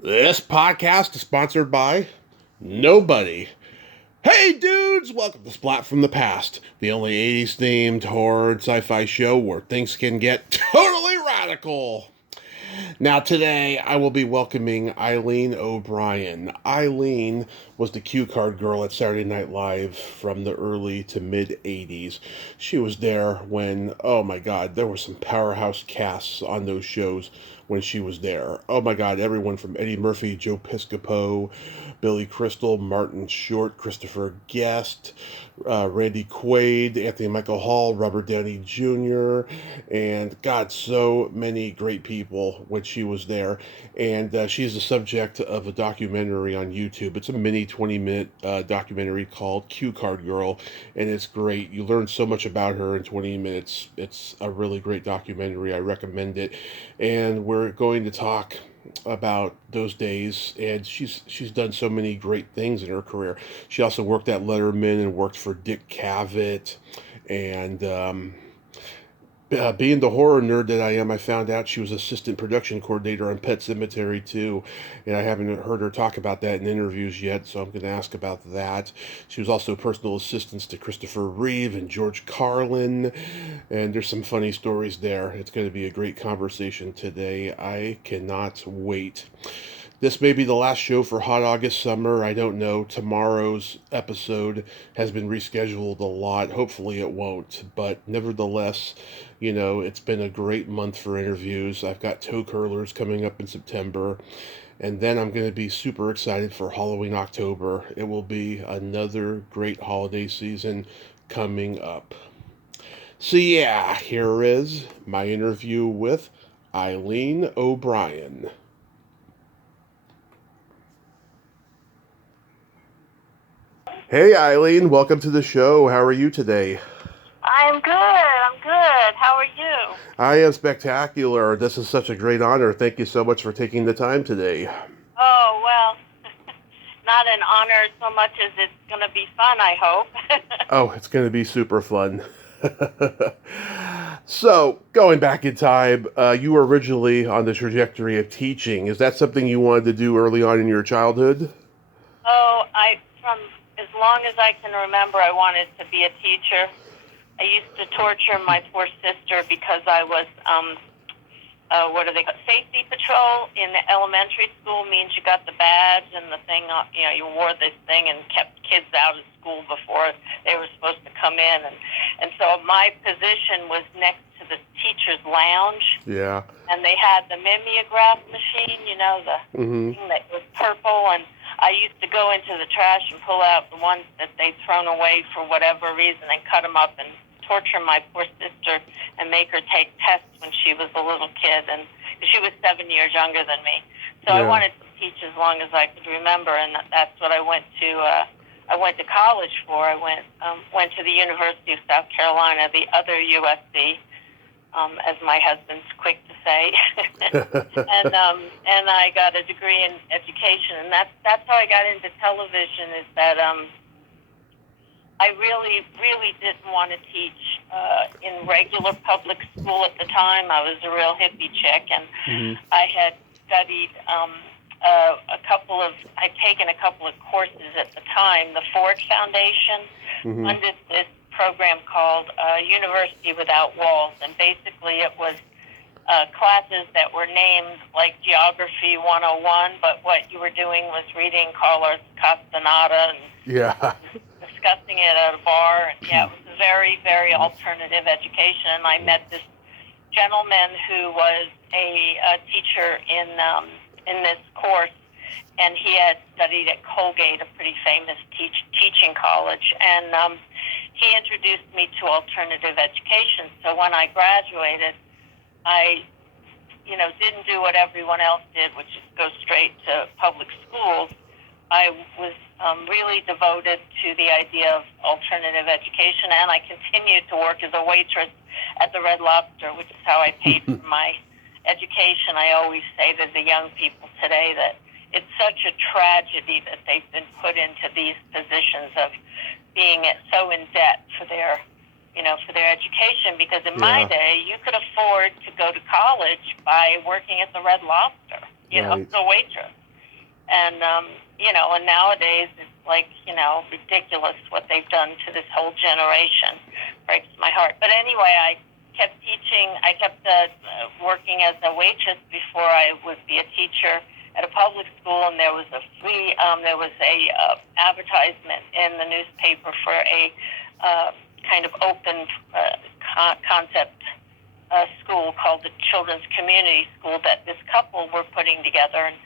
This podcast is sponsored by nobody. Hey dudes, welcome to Splat from the Past, the only 80s themed horror and sci-fi show where things can get totally radical. Now, today I will be welcoming Eileen O Brien. Eileen was the cue card girl at Saturday Night Live from the early to mid 80s. She was there when, oh my god, there were some powerhouse casts on those shows when she was there. Oh my god, everyone from Eddie Murphy, Joe Piscopo, Billy Crystal, Martin Short, Christopher Guest, Randy Quaid, Anthony Michael Hall, Robert Downey Jr., and God, so many great people when she was there. And she's the subject of a documentary on YouTube. It's a mini 20-minute documentary called Cue Card Girl, and it's great. You learn so much about her in 20 minutes. It's a really great documentary. I recommend it. And we're going to talk about those days, and she's done so many great things in her career. She also worked at Letterman and worked for Dick Cavett, and being the horror nerd that I am, I found out she was assistant production coordinator on Pet Sematary too, and I haven't heard her talk about that in interviews yet, so I'm going to ask about that. She was also personal assistant to Christopher Reeve and George Carlin, and there's some funny stories there. It's going to be a great conversation today. I cannot wait. This may be the last show for Hot August Summer. I don't know. Tomorrow's episode has been rescheduled a lot. Hopefully it won't. But nevertheless, it's been a great month for interviews. I've got toe curlers coming up in September. And then I'm going to be super excited for Halloween October. It will be another great holiday season coming up. So yeah, here is my interview with Eileen O Brien. Hey Eileen, welcome to the show. How are you today? I'm good. I'm good. How are you? I am spectacular. This is such a great honor. Thank you so much for taking the time today. Oh, well, not an honor so much as it's going to be fun, I hope. Oh, it's going to be super fun. So, going back in time, you were originally on the trajectory of teaching. Is that something you wanted to do early on in your childhood? From as long as I can remember, I wanted to be a teacher. I used to torture my poor sister because I was, what do they call safety patrol in the elementary school means you got the badge and the thing, you wore this thing and kept kids out of school before they were supposed to come in. And so my position was next to the teacher's lounge. Yeah. And they had the mimeograph machine, the thing that was purple, and I used to go into the trash and pull out the ones that they'd thrown away for whatever reason and cut them up and torture my poor sister and make her take tests when she was a little kid, and she was 7 years younger than me. So yeah. I wanted to teach as long as I could remember, and that's what I went to. I went to college for. I went to the University of South Carolina, the other USC, as my husband's quick to say, and I got a degree in education, and that's how I got into television. Is that I really, really didn't want to teach in regular public school at the time. I was a real hippie chick, and I had studied I'd taken a couple of courses at the time. The Ford Foundation funded this program called University Without Walls, and basically it was classes that were named like Geography 101, but what you were doing was reading Carlos Castaneda and discussing it at a bar. And yeah, it was a very, very alternative education. And I met this gentleman who was a teacher in this course, and he had studied at Colgate, a pretty famous teaching college, and he introduced me to alternative education. So when I graduated, I, didn't do what everyone else did, which is go straight to public schools. I was really devoted to the idea of alternative education, and I continued to work as a waitress at the Red Lobster, which is how I paid for my education. I always say to the young people today that it's such a tragedy that they've been put into these positions of being so in debt for their education, because in my day, you could afford to go to college by working at the Red Lobster, as a waitress. And, and nowadays it's like, ridiculous what they've done to this whole generation. Breaks my heart. But anyway, I kept teaching. I kept working as a waitress before I would be a teacher at a public school, and there was a advertisement in the newspaper for a kind of open concept school called the Children's Community School that this couple were putting together. And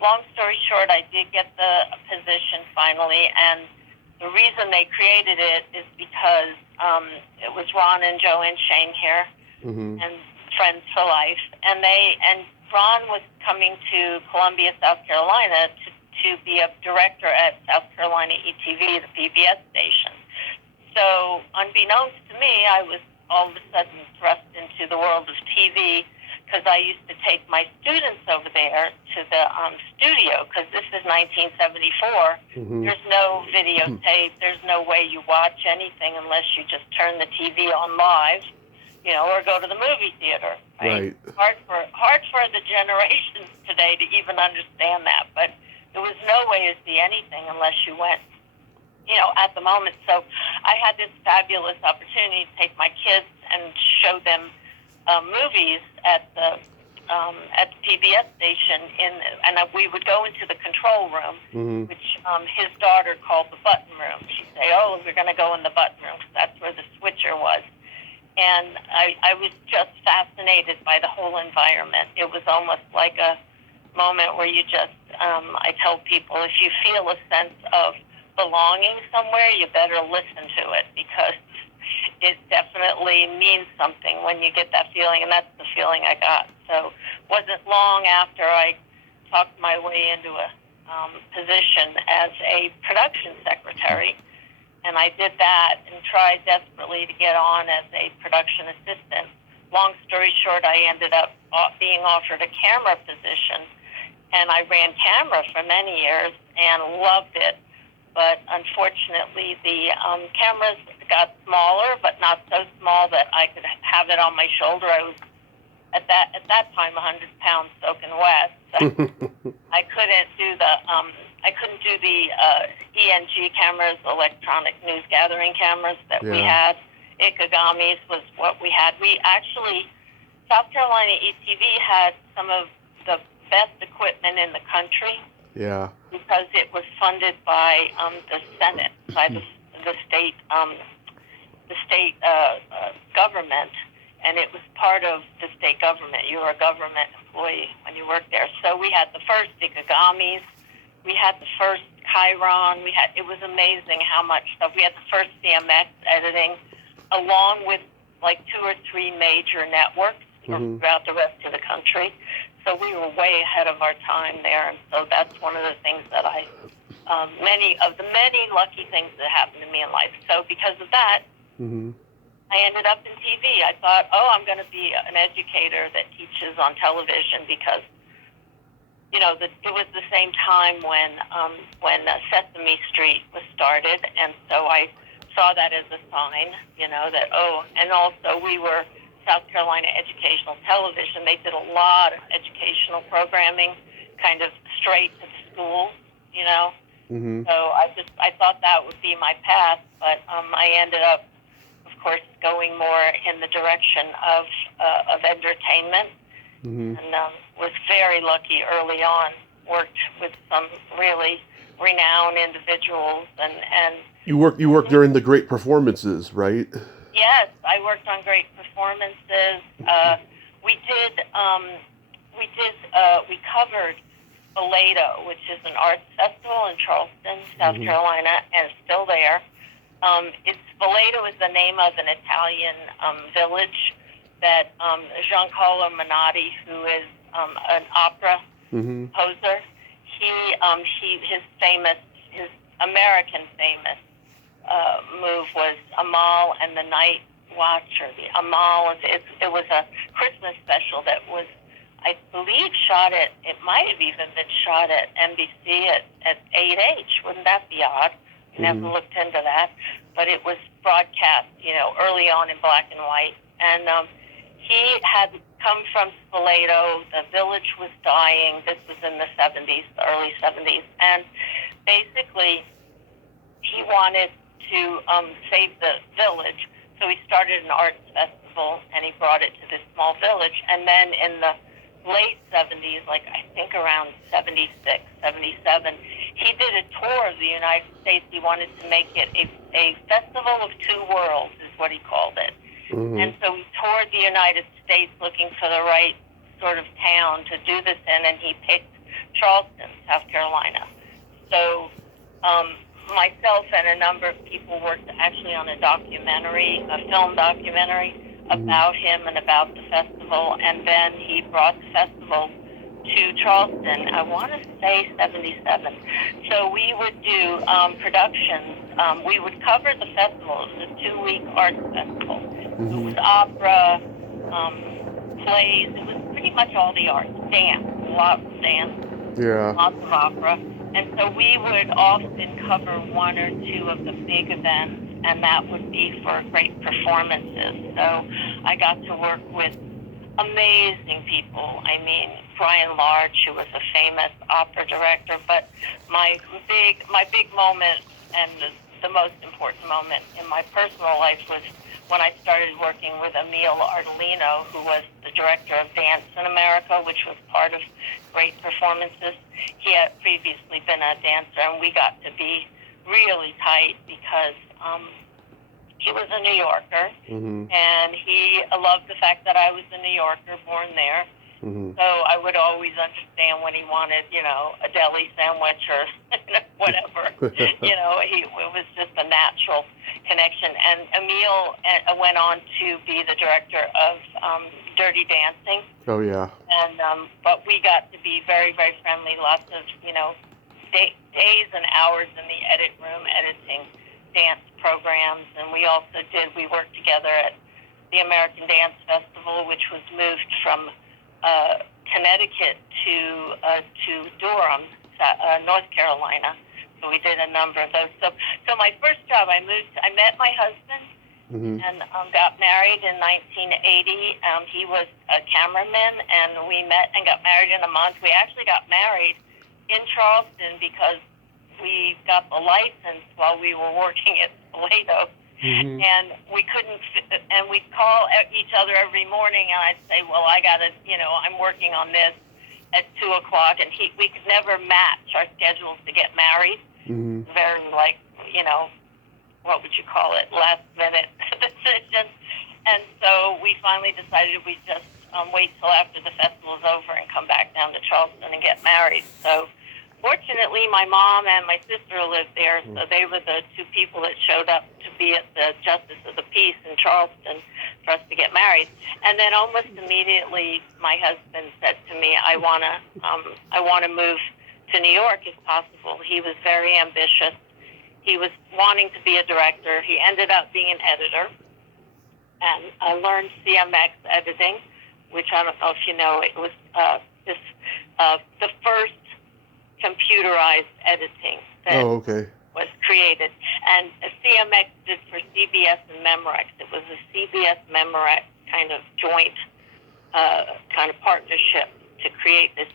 long story short, I did get the position finally, and the reason they created it is because it was Ron and Joanne Shane here, and friends for life, and Ron was coming to Columbia, South Carolina, to be a director at South Carolina ETV, the PBS station. So, unbeknownst to me, I was all of a sudden thrust into the world of TV, because I used to take my students over there to the studio, because this is 1974. There's no videotape. There's no way you watch anything unless you just turn the TV on live, or go to the movie theater. Right? Hard for the generations today to even understand that, but there was no way to see anything unless you went, at the moment. So I had this fabulous opportunity to take my kids and show them movies at the PBS station, and we would go into the control room, which his daughter called the button room. She'd say, "Oh, we're going to go in the button room," because that's where the switcher was. And I was just fascinated by the whole environment. It was almost like a moment where you just, I tell people, if you feel a sense of belonging somewhere, you better listen to it, because it definitely means something when you get that feeling, and that's the feeling I got. So it wasn't long after I talked my way into a position as a production secretary, and I did that and tried desperately to get on as a production assistant. Long story short, I ended up being offered a camera position, and I ran camera for many years and loved it. But unfortunately, the cameras got smaller, but not so small that I could have it on my shoulder. I was at that time 100 pounds soaking wet. So I couldn't do the ENG cameras, electronic news gathering cameras that we had. Ikegami's was what we had. We actually, South Carolina ETV had some of the best equipment in the country. Yeah. Because it was funded by the Senate, by the state government, and it was part of the state government. You were a government employee when you worked there. So we had the first Ikegami's, we had the first Chiron. It was amazing how much stuff. We had the first CMX editing, along with like 2 or 3 major networks throughout the rest of the country. So we were way ahead of our time there, and so that's one of the things that many lucky things that happened to me in life. So because of that, I ended up in TV. I thought, I'm going to be an educator that teaches on television, because, it was the same time when Sesame Street was started, and so I saw that as a sign, that, and also we were South Carolina Educational Television. They did a lot of educational programming, kind of straight to the schools, So I thought that would be my path, but I ended up, of course, going more in the direction of entertainment, and was very lucky early on. Worked with some really renowned individuals, and you worked during the great performances, right? Yes, I worked on great performances. We covered Spoleto, which is an arts festival in Charleston, South Carolina, and it's still there. Spoleto is the name of an Italian village that Giancarlo Menotti, who is an opera composer, his American famous move was Amal and the Night Watch, or the Amal. It was a Christmas special that was, I believe, it might have even been shot at NBC at 8H. Wouldn't that be odd? I never looked into that. But it was broadcast, early on in black and white. And he had come from Spoleto. The village was dying. This was in the 70s, the early 70s. And basically, he wanted to save the village. So he started an arts festival, and he brought it to this small village. And then in the late 70s, like I think around 76, 77, he did a tour of the United States. He wanted to make it a festival of two worlds, is what he called it. Mm-hmm. And so he toured the United States looking for the right sort of town to do this in, and he picked Charleston, South Carolina. So myself and a number of people worked actually on a film documentary about him and about the festival, and then he brought the festival to Charleston, I want to say 77. So we would do productions. We would cover the festival. It was a 2-week arts festival. Mm-hmm. It was opera, plays. It was pretty much all the arts. Dance, lots of dance, lots of opera. And so we would often cover one or two of the big events, and that would be for great performances. So I got to work with amazing people. I mean, Brian Large, who was a famous opera director, but my big moment and the most important moment in my personal life was when I started working with Emil Ardelino, who was the director of Dance in America, which was part of Great Performances. He had previously been a dancer, and we got to be really tight because he was a New Yorker, and he loved the fact that I was a New Yorker, born there. Mm-hmm. So I would always understand when he wanted, a deli sandwich or whatever. It was just a natural connection. And Emil went on to be the director of Dirty Dancing. Oh, yeah. And but we got to be very, very friendly. Lots of, days and hours in the edit room editing dance programs. And we worked together at the American Dance Festival, which was moved from Connecticut to Durham, North Carolina. So we did a number of those. So my first job, I met my husband and got married in 1980. He was a cameraman, and we met and got married in a month. We actually got married in Charleston because we got the license while we were working at Spoleto. Mm-hmm. And we couldn't, and we'd call each other every morning, and I'd say, well, I got to, I'm working on this at 2 o'clock, and we could never match our schedules to get married. Mm-hmm. Very, what would you call it, last minute decision. And so we finally decided we'd just wait till after the festival's over and come back down to Charleston and get married. So fortunately, my mom and my sister lived there, so they were the two people that showed up to be at the Justice of the Peace in Charleston for us to get married. And then almost immediately, my husband said to me, I want to move to New York if possible. He was very ambitious. He was wanting to be a director. He ended up being an editor. And I learned CMX editing, which I don't know if you know, it was the first computerized editing that was created. And CMX did for CBS and Memorex. It was a CBS Memorex kind of joint kind of partnership to create this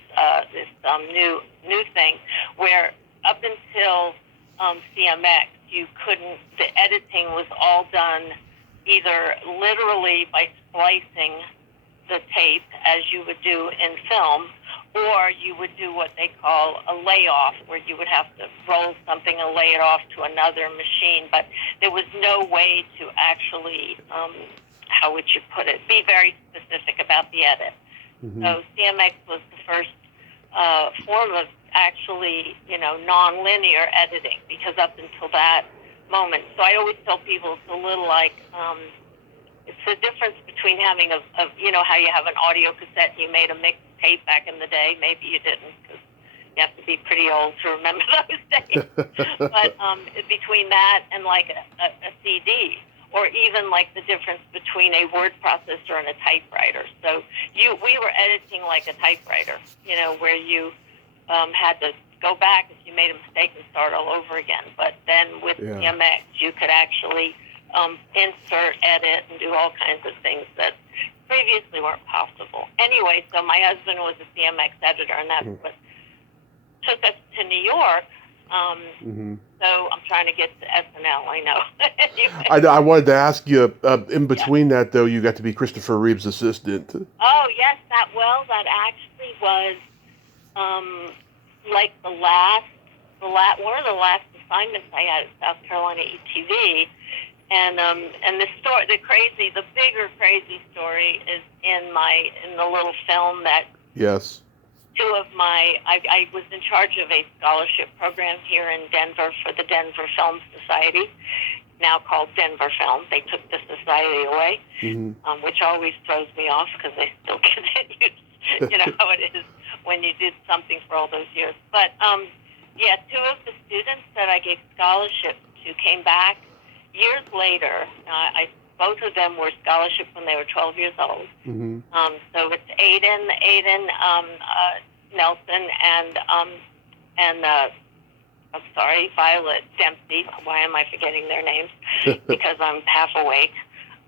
new thing where up until CMX, the editing was all done either literally by splicing the tape as you would do in film, or you would do what they call a layoff, where you would have to roll something and lay it off to another machine. But there was no way to actually, how would you put it, be very specific about the edit. Mm-hmm. So CMX was the first form of actually, non-linear editing, because up until that moment, so I always tell people it's a little like, it's the difference between having how you have an audio cassette and you made a mixed tape back in the day. Maybe you didn't, because you have to be pretty old to remember those days. But between that and like a CD, or even like the difference between a word processor and a typewriter. So we were editing like a typewriter, where you had to go back if you made a mistake and start all over again. But then with CMX, you could actually insert, edit, and do all kinds of things that previously weren't possible. Anyway, so my husband was a CMX editor, and that's what took us to New York. So I'm trying to get to SNL, I know. Anyway. I wanted to ask you, in between that, though, you got to be Christopher Reeve's assistant. Oh, yes, that actually was like one of the last assignments I had at South Carolina ETV. And the bigger crazy story is in the little film that Yes. I was in charge of a scholarship program here in Denver for the Denver Film Society, now called Denver Film. They took the society away, which always throws me off because they still continue. You know how it is when you did something for all those years. But two of the students that I gave scholarships to came back years later. Both of them were scholarship when they were 12 years old. So it's Aiden Nelson and Violet Dempsey. Why am I forgetting their names? Because I'm half awake.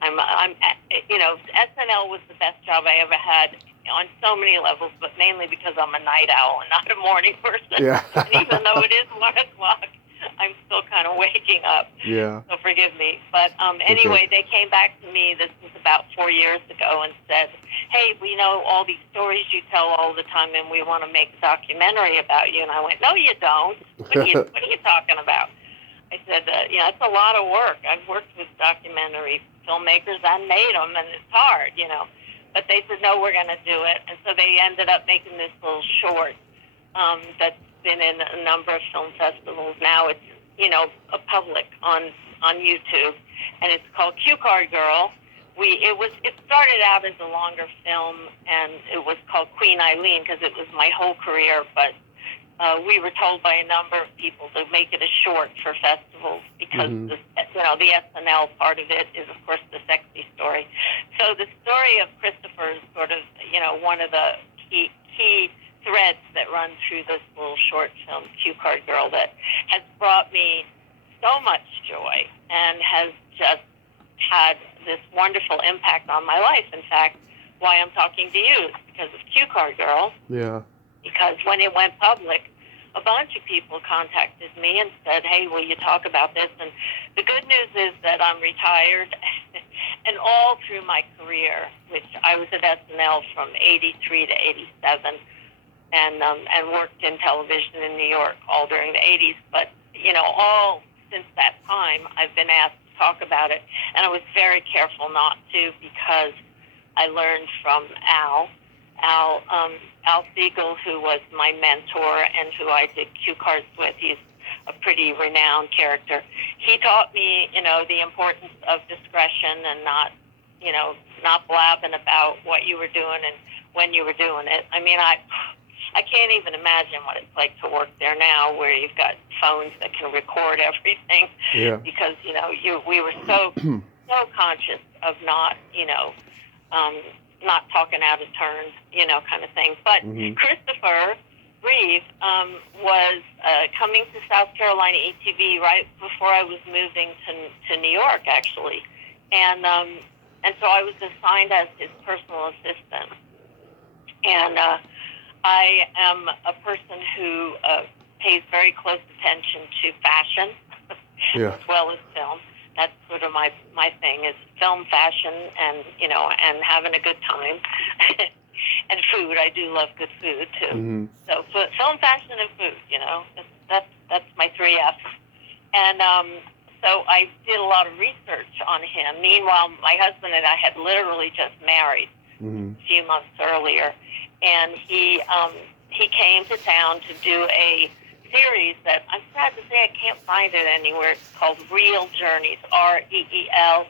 SNL was the best job I ever had on so many levels, but mainly because I'm a night owl and not a morning person. Yeah. And even though it is 1 o'clock, I'm still kind of waking up. Yeah. So forgive me. But anyway, They came back to me, this was about 4 years ago, and said, hey, we know all these stories you tell all the time, and we want to make a documentary about you. And I went, no, you don't. What are you talking about? I said, it's a lot of work. I've worked with documentary filmmakers and made them, and it's hard, But they said, no, we're going to do it. And so they ended up making this little short that's been in a number of film festivals. Now it's, public on YouTube, and it's called Cue Card Girl. It started out as a longer film, and it was called Queen Eileen because it was my whole career, but we were told by a number of people to make it a short for festivals because the SNL part of it is, of course, the sexy story. So the story of Christopher is sort of, one of the key threads that run through this little short film, Cue Card Girl, that has brought me so much joy and has just had this wonderful impact on my life. In fact, why I'm talking to you is because of Cue Card Girl. Yeah. Because when it went public, a bunch of people contacted me and said, hey, will you talk about this? And the good news is that I'm retired. And all through my career, which I was at SNL from 83 to 87, and worked in television in New York all during the 80s. But, all since that time, I've been asked to talk about it. And I was very careful not to because I learned from Al Siegel, who was my mentor and who I did cue cards with. He's a pretty renowned character. He taught me, the importance of discretion and not blabbing about what you were doing and when you were doing it. I mean, I can't even imagine what it's like to work there now, where you've got phones that can record everything. Yeah. Because we were so conscious of not talking out of turn, kind of thing. But Christopher Reeve was coming to South Carolina ETV right before I was moving to New York, actually, and so I was assigned as his personal assistant. And I am a person who pays very close attention to fashion as well as film. That's sort of my thing is film, fashion, and having a good time, and food. I do love good food too. So film, fashion, and food. That's my 3 F's. And so I did a lot of research on him. Meanwhile, my husband and I had literally just married a few months earlier, and he came to town to do a series that I'm sad to say I can't find it anywhere. It's called Real Journeys, REEL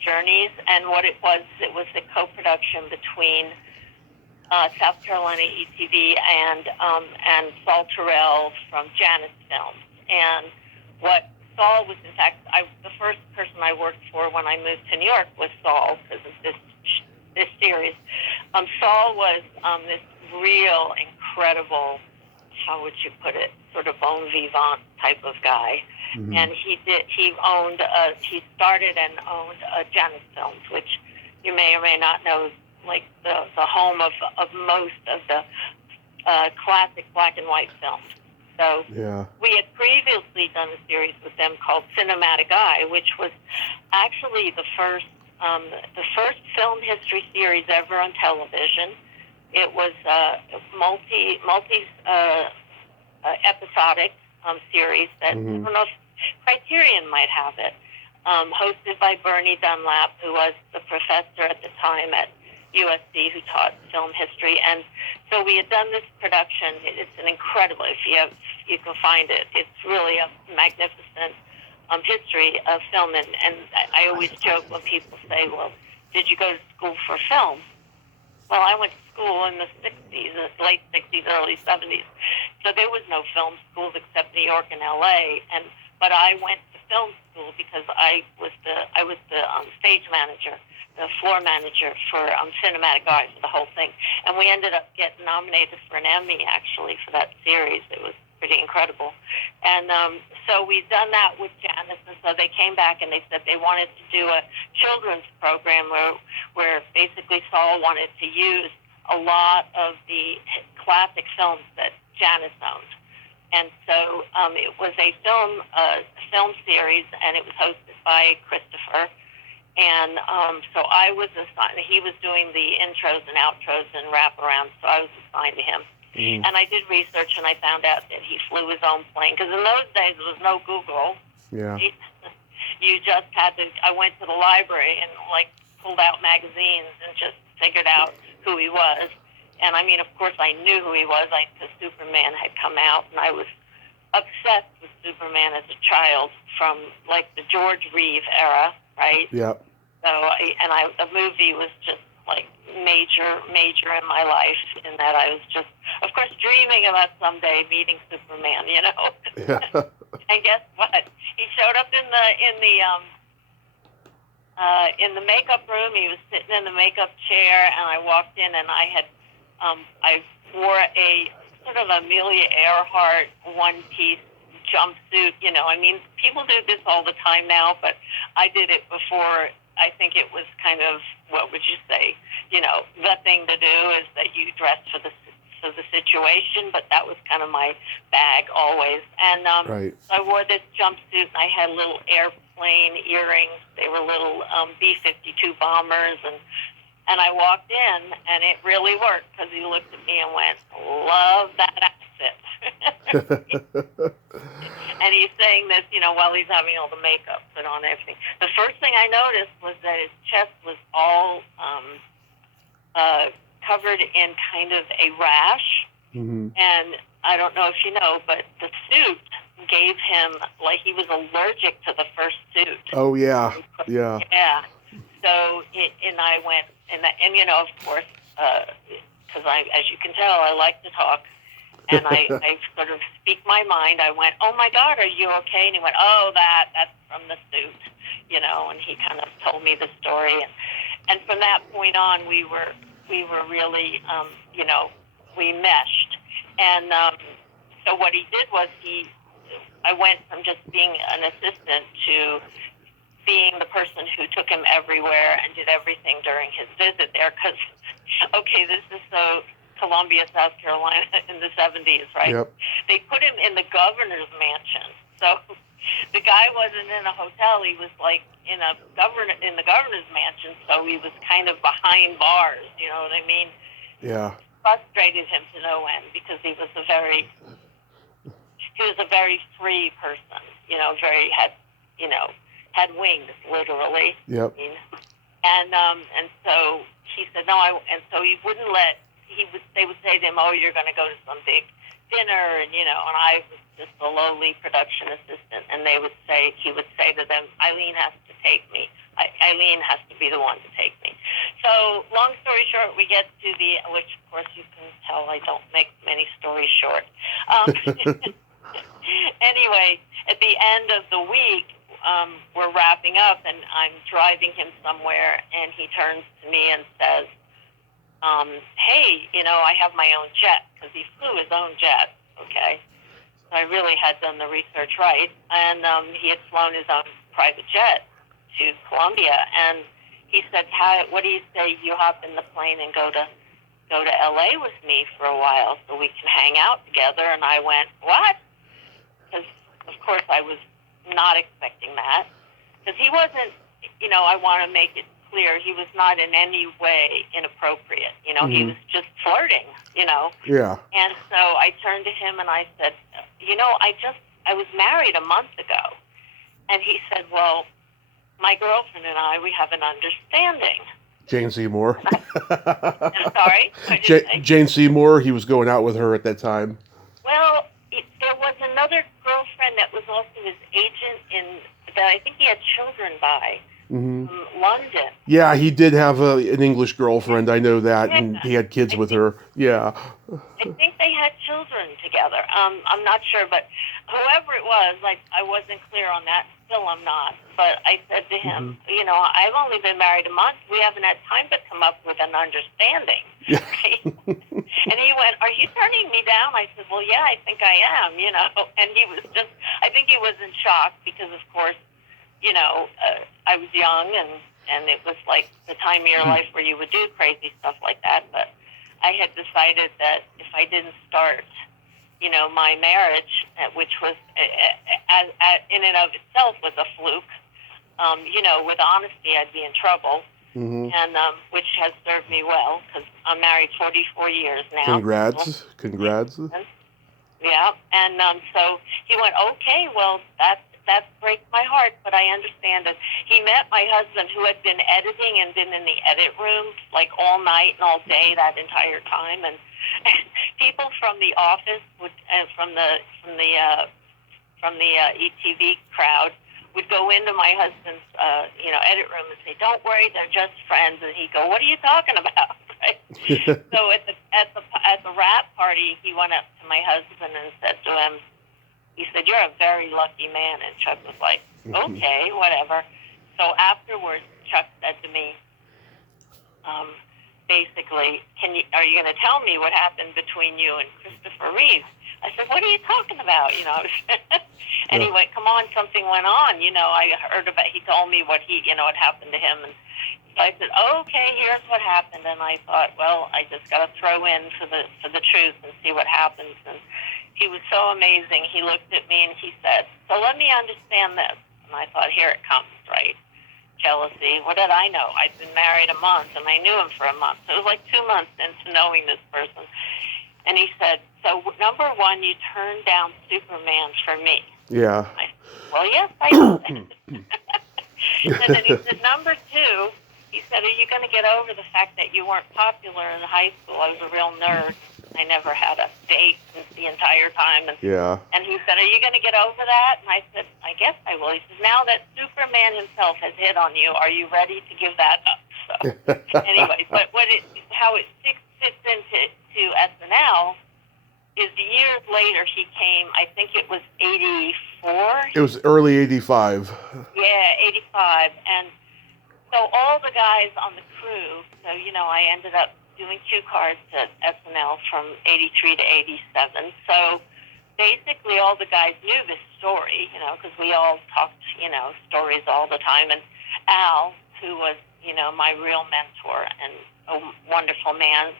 Journeys, and what it was a co-production between South Carolina ETV and Saul Terrell from Janus Films. And what Saul was, in fact, the first person I worked for when I moved to New York was Saul because of this series. Saul was this real incredible, how would you put it, sort of bon vivant type of guy. And he started and owned Janus Films, which you may or may not know, like the home of most of the classic black and white films. So we had previously done a series with them called Cinematic Eye, which was actually the first film history series ever on television. It was a multi episodic series that I don't know if Criterion might have it, hosted by Bernie Dunlap, who was the professor at the time at USC who taught film history. And so we had done this production. It's an incredible, if you can find it, it's really a magnificent history of film. And I always joke when people say, well, did you go to school for film? Well, I went to school in the 60s, late 60s, early 70s. So there was no film schools except New York and LA. But I went to film school because I was the stage manager, the floor manager for Cinematic Eye for the whole thing. And we ended up getting nominated for an Emmy, actually, for that series. It was pretty incredible. And so we've done that with Janice, and so they came back and they said they wanted to do a children's program where basically Saul wanted to use a lot of the classic films that Janice owned. And so it was a film series, and it was hosted by Christopher. And so I was assigned, he was doing the intros and outros and wraparounds, so I was assigned to him. And I did research, and I found out that he flew his own plane, because in those days there was no Google. Yeah. You just had to, I went to the library and pulled out magazines and just figured out who he was. And I mean, of course I knew who he was, because Superman had come out, and I was obsessed with Superman as a child from the George Reeve era, right? Yeah. So the movie was just major in my life, in that I was just, of course, dreaming about someday meeting Superman, Yeah. And guess what? He showed up in the makeup room. He was sitting in the makeup chair, and I walked in, and I wore a sort of Amelia Earhart one-piece jumpsuit. I mean, people do this all the time now, but I did it before. I think it was kind of, what would you say, the thing to do is that you dress for the situation, but that was kind of my bag always. And right. I wore this jumpsuit, and I had little airplane earrings. They were little B-52 bombers, and I walked in, and it really worked, because he looked at me and went, "Love that outfit." And he's saying this, while he's having all the makeup put on and everything. The first thing I noticed was that his chest was all covered in kind of a rash. And I don't know if you know, but the suit gave him, he was allergic to the first suit. Oh, yeah. Yeah. Yeah. So, and I went, and of course, because as you can tell, I like to talk. And I sort of speak my mind. I went, "Oh my God, are you okay?" And he went, "Oh, that's from the suit," And he kind of told me the story. And from that point on, we were really, we meshed. And so what he did was I went from just being an assistant to being the person who took him everywhere and did everything during his visit there. Because, okay, this is so Columbia, South Carolina in the 70s, right? Yep. They put him in the governor's mansion. So the guy wasn't in a hotel. He was in the governor's mansion. So he was kind of behind bars. You know what I mean? Yeah. Frustrated him to no end, because he was a very free person. Had wings, literally. Yep. I mean, and so he said no. And so he wouldn't let. They would say to him, "Oh, you're going to go to some big dinner," and and I was just a lowly production assistant, and he would say to them, "Eileen has to take me. Eileen has to be the one to take me." So, long story short, we get to which of course you can tell I don't make many stories short. Anyway, at the end of the week, we're wrapping up, and I'm driving him somewhere, and he turns to me and says, "Hey, I have my own jet," because he flew his own jet, okay? So I really had done the research right. And he had flown his own private jet to Columbia. And he said, what do you say you hop in the plane and go to L.A. with me for a while so we can hang out together? And I went, what? Because, of course, I was not expecting that. Because he wasn't, I want to make it clear, he was not in any way inappropriate. He was just flirting, Yeah. And so I turned to him and I said, I was married a month ago. And he said, well, my girlfriend and I, we have an understanding. Jane Seymour. I'm sorry? Jane Seymour, he was going out with her at that time. Well, there was another girlfriend that was also his agent that I think he had children by. London. Yeah, he did have an English girlfriend. I know that, and he had kids with her. Yeah. I think they had children together. I'm not sure, but whoever it was, I wasn't clear on that. Still, I'm not. But I said to him, I've only been married a month. We haven't had time to come up with an understanding. Yeah. Right? And he went, are you turning me down? I said, well, yeah, I think I am, And he was I think he was in shock because, of course, I was young and it was like the time of your life where you would do crazy stuff like that. But I had decided that if I didn't start, my marriage, which was in and of itself was a fluke, with honesty, I'd be in trouble. And which has served me well because I'm married 44 years now. Congrats. Yeah, and so he went, okay, well, that breaks my heart, but I understand it. He met my husband, who had been editing and been in the edit room like all night and all day that entire time, and people from the office from the ETV crowd would go into my husband's edit room and say, "Don't worry, they're just friends." And he'd go, "What are you talking about?" Right? So at the wrap party, he went up to my husband and said to him, he said, "You're a very lucky man." And Chuck was like, "Okay, whatever." So afterwards, Chuck said to me, basically, are you going to tell me what happened between you and Christopher Reeve? I said, "What are you talking about?" And he went, "Come on, something went on. I heard about. He told me what what happened to him." And so I said, "Okay, here's what happened." And I thought, well, I just got to throw in for the truth and see what happens. And he was so amazing. He looked at me and he said, "So let me understand this." And I thought, here it comes, right? Jealousy. What did I know? I'd been married a month and I knew him for a month. So it was like 2 months into knowing this person. And he said, "So number one, you turned down Superman for me." Yeah. I said, "Well, yes, I did." And then he said, "Number two," he said, "are you going to get over the fact that you weren't popular in high school? I was a real nerd. I never had a date the entire time." And he said, "Are you going to get over that?" And I said, "I guess I will." He says, "Now that Superman himself has hit on you, are you ready to give that up?" So anyway, but how it fits into SNL is years later he came, I think it was 84. It was early 85. Yeah, 85. And so all the guys on the crew, so, I ended up doing 2 cards at SNL from 83 to 87. So basically all the guys knew this story, because we all talked, stories all the time. And Al, who was, my real mentor and a wonderful man,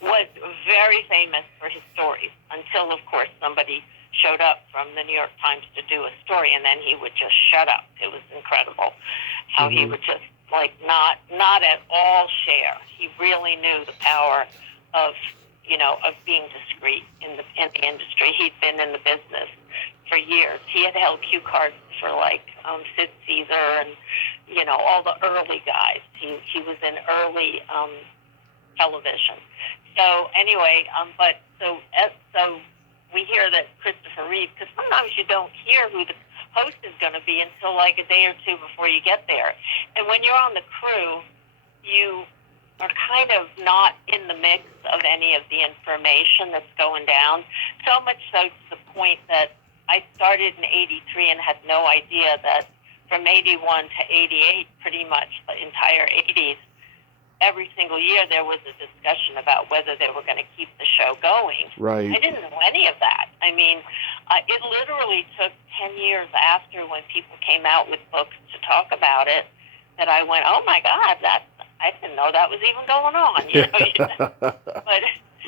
was very famous for his stories until, of course, somebody showed up from the New York Times to do a story, and then he would just shut up. It was incredible how he would just, not at all share. He really knew the power of, of being discreet in the industry. He'd been in the business for years. He had held cue cards for, Sid Caesar and, all the early guys. He was in early television. So anyway, so we hear that Christopher Reeve, because sometimes you don't hear who the host is going to be until a day or two before you get there. And when you're on the crew, you are kind of not in the mix of any of the information that's going down. So much so to the point that I started in 83 and had no idea that from 81 to 88, pretty much the entire 80s, every single year there was a discussion about whether they were going to keep the show going. Right. I didn't know any of that. I mean, it literally took 10 years after when people came out with books to talk about it that I went, oh my God, I didn't know that was even going on. But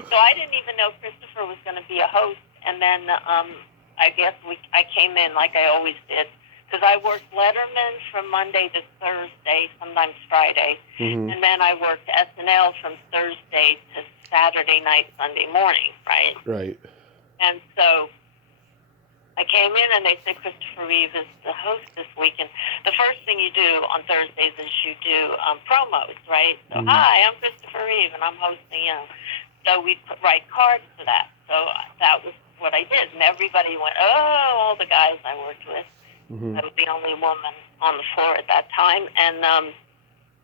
so I didn't even know Christopher was going to be a host. And then I guess I came in like I always did, because I worked Letterman from Monday to Thursday, sometimes Friday, and then I worked SNL from Thursday to Saturday night, Sunday morning, right? Right. And so I came in and they said Christopher Reeve is the host this week. And the first thing you do on Thursdays is you do promos, right? So, hi, I'm Christopher Reeve and I'm hosting, So we write cards for that. So that was what I did. And everybody went, oh, all the guys I worked with. I was the only woman on the floor at that time. And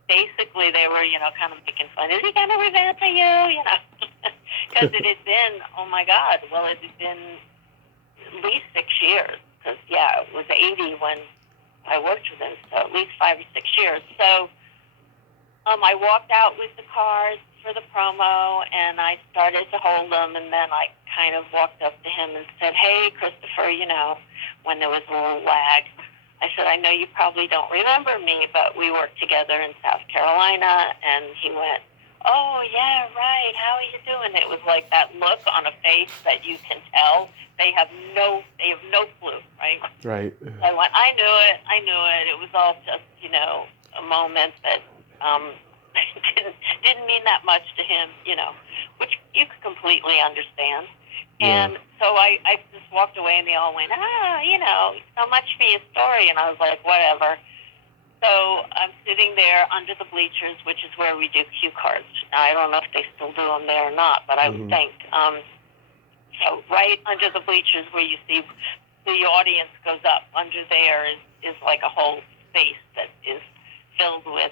basically they were, kind of making fun. Is he going to revamp you? Because it had been, oh my God, well, it had been at least 6 years. Because, it was 80 when I worked with him, so at least 5 or 6 years. So I walked out with the cards for the promo, and I started to hold them, and then I kind of walked up to him and said, hey, Christopher, when there was a little lag, I said, I know you probably don't remember me, but we worked together in South Carolina. And he went, oh, yeah, right, how are you doing? It was like that look on a face that you can tell they have no clue, right? Right. I went, I knew it. It was all just, a moment that didn't mean that much to him, which you could completely understand. Yeah. And so I just walked away, and they all went, so much for your story. And I was like, whatever. So I'm sitting there under the bleachers, which is where we do cue cards. Now, I don't know if they still do them there or not, but I would think. So right under the bleachers where you see the audience goes up, under there is like a whole space that is filled with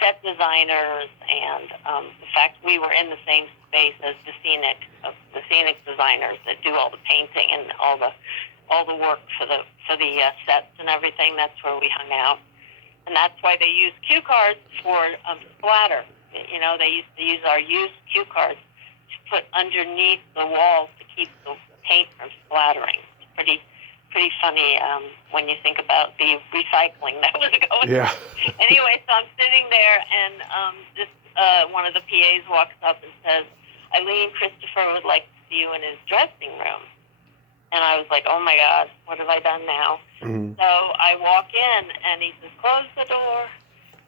set designers, and in fact, we were in the same space as the scenic designers that do all the painting and all the work for the sets and everything. That's where we hung out, and that's why they use cue cards for splatter. They used to use our used cue cards to put underneath the walls to keep the paint from splattering. It's pretty funny when you think about the recycling that was going on. Anyway, so I'm sitting there, and this one of the PAs walks up and says, Eileen, Christopher would like to see you in his dressing room. And I was like, oh my God, what have I done now? So I walk in, and he says, close the door.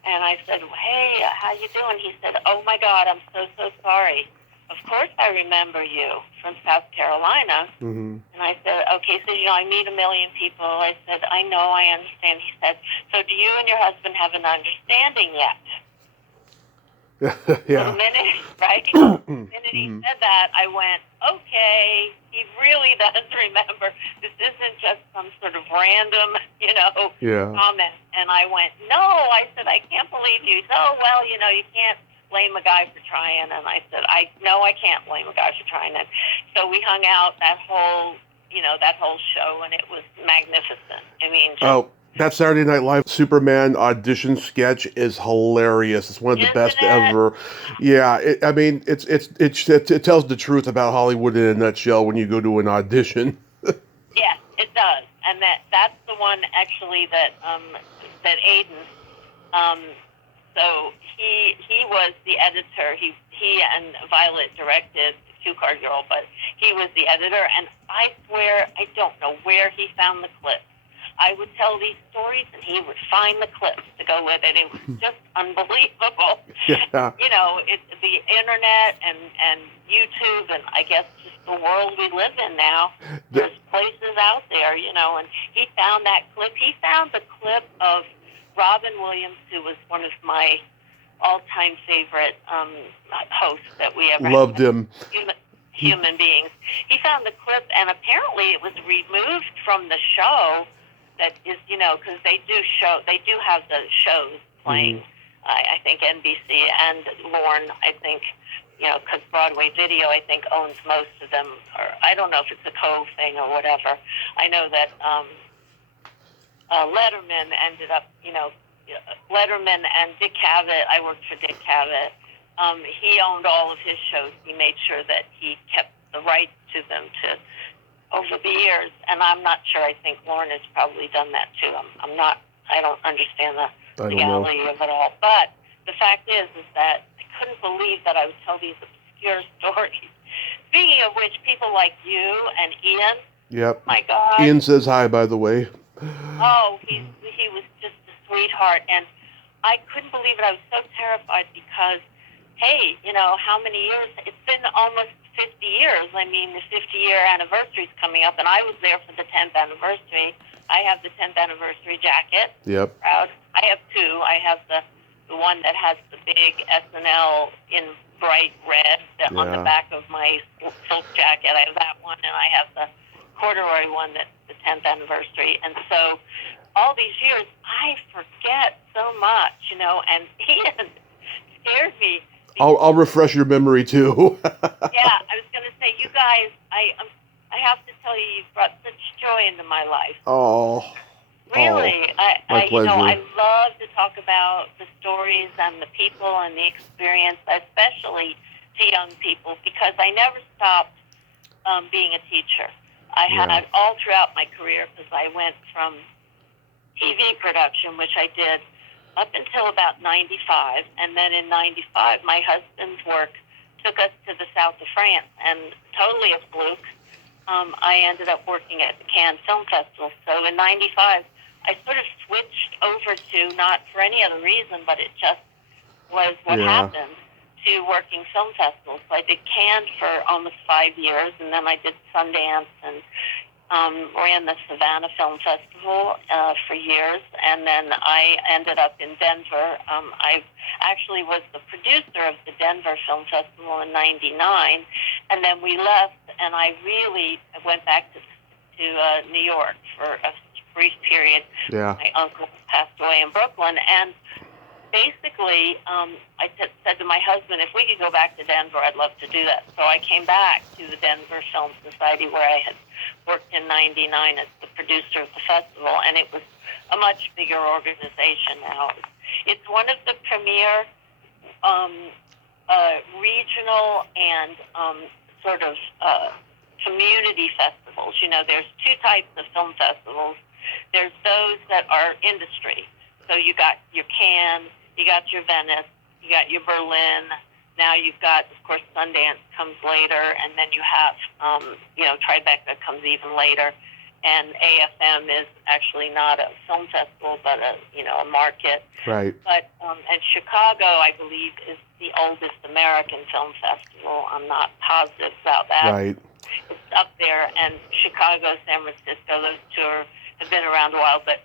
And I said, hey, how you doing? He said, oh my God, I'm so sorry. Of course I remember you from South Carolina. And I said, okay, so, I meet a million people. I said, I know, I understand. He said, so do you and your husband have an understanding yet? Yeah. The minute, right? The minute he said that, I went, okay, he really does remember. This isn't just some sort of random, comment. And I went, no, I said, I can't believe you. Oh, well, you can't blame a guy for trying. And I said, I can't blame a guy for trying. And so we hung out that whole show, and it was magnificent. I mean, that Saturday Night Live Superman audition sketch is hilarious. It's one of the best ever. Yeah, it tells the truth about Hollywood in a nutshell when you go to an audition. Yes, it does, and that's the one actually that Aiden. So he was the editor. He and Violet directed Cue Card Girl, but he was the editor. And I swear, I don't know where he found the clips. I would tell these stories, and he would find the clips to go with it. It was just unbelievable. Yeah. The internet and YouTube, and I guess just the world we live in now. There's places out there, and he found that clip. He found the clip of Robin Williams, who was one of my all-time favorite hosts that we ever loved had. him. Human beings. He found the clip, and apparently it was removed from the show. That is, because they do have the shows playing. I think NBC and Lorne. I think, because Broadway Video, I think, owns most of them. Or I don't know if it's a co-thing or whatever. I know that Letterman ended up, Letterman and Dick Cavett. I worked for Dick Cavett. He owned all of his shows. He made sure that he kept the rights to them over the years, and I'm not sure. I think Lorne has probably done that too. I don't understand I don't know. legality of it all. But the fact is that I couldn't believe that I would tell these obscure stories. Speaking of which, people like you and Ian, Yep. my God. Ian says hi, by the way. Oh, he was just a sweetheart, and I couldn't believe it. I was so terrified because, hey, how many years? It's been almost 50 years. I mean, the 50-year anniversary is coming up, and I was there for the 10th anniversary. I have the 10th anniversary jacket. Yep. Proud. I have two. I have the one that has the big SNL in bright red on the back of my silk jacket. I have that one, and I have the corduroy one that's the 10th anniversary. And so all these years, I forget so much, and Ian scared me. I'll refresh your memory, too. Yeah, I was going to say, you guys, I have to tell you, you've brought such joy into my life. Oh. Really, my pleasure. I love to talk about the stories and the people and the experience, especially to young people, because I never stopped being a teacher. I had all throughout my career, because I went from TV production, which I did up until about 95, and then in 95, my husband's work took us to the south of France, and totally a fluke, I ended up working at the Cannes Film Festival. So in 95, I sort of switched over to, not for any other reason, but it just was what happened, to working film festivals. So I did Cannes for almost 5 years, and then I did Sundance and ran the Savannah Film Festival for years, and then I ended up in Denver. I actually was the producer of the Denver Film Festival in '99, and then we left, and I went back to New York for a brief period. Yeah. My uncle passed away in Brooklyn, and basically, I said to my husband, if we could go back to Denver, I'd love to do that. So I came back to the Denver Film Society, where I had worked in '99 as the producer of the festival, and it was a much bigger organization now. It's one of the premier regional and sort of community festivals. There's two types of film festivals. There's those that are industry. So you got your Cannes, you got your Venice, you got your Berlin. Now you've got, of course, Sundance comes later, and then you have, Tribeca comes even later. And AFM is actually not a film festival, but a market. Right. But and Chicago, I believe, is the oldest American film festival. I'm not positive about that. Right. It's up there, and Chicago, San Francisco, those two have been around a while, but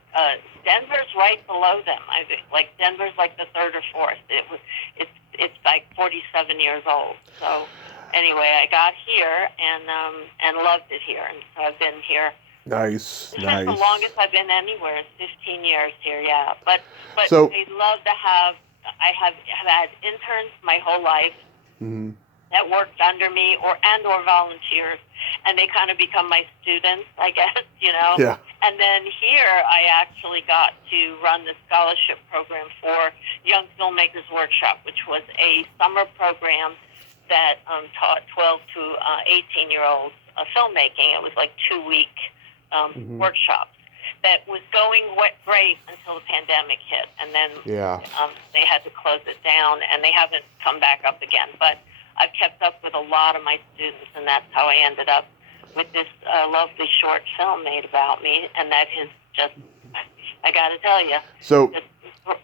Denver's right below them. Denver's like the third or fourth. It's like 47 years old. So anyway, I got here and loved it here, and so I've been here. Nice. The longest I've been anywhere is 15 years here. Yeah, but so, I love to have. I have had interns my whole life. Mm-hmm. That worked under me or volunteers, and they kind of become my students, I guess, Yeah. And then here I actually got to run the scholarship program for Young Filmmakers Workshop, which was a summer program that taught 12 to 18-year-olds filmmaking. It was like 2-week workshops that was going great until the pandemic hit, and then they had to close it down, and they haven't come back up again. But I've kept up with a lot of my students, and that's how I ended up with this lovely short film made about me, and that has just, I got to tell you, just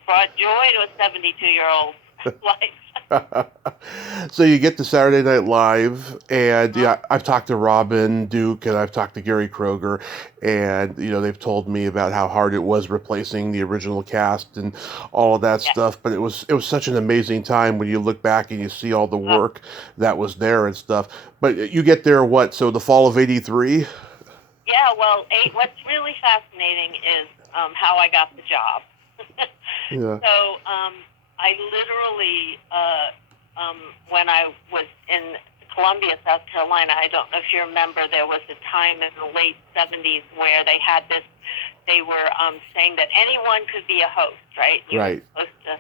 brought joy to a 72-year-old life. So you get to Saturday Night Live, and I've talked to Robin Duke, and I've talked to Gary Kroger, and they've told me about how hard it was replacing the original cast and all of that stuff. But it was such an amazing time when you look back and you see all the work that was there and stuff. But you get there, so the fall of '83? Yeah, well, what's really fascinating is how I got the job. Yeah. So I literally, when I was in Columbia, South Carolina, I don't know if you remember, there was a time in the late 70s where they had this, they were saying that anyone could be a host, right? You were supposed to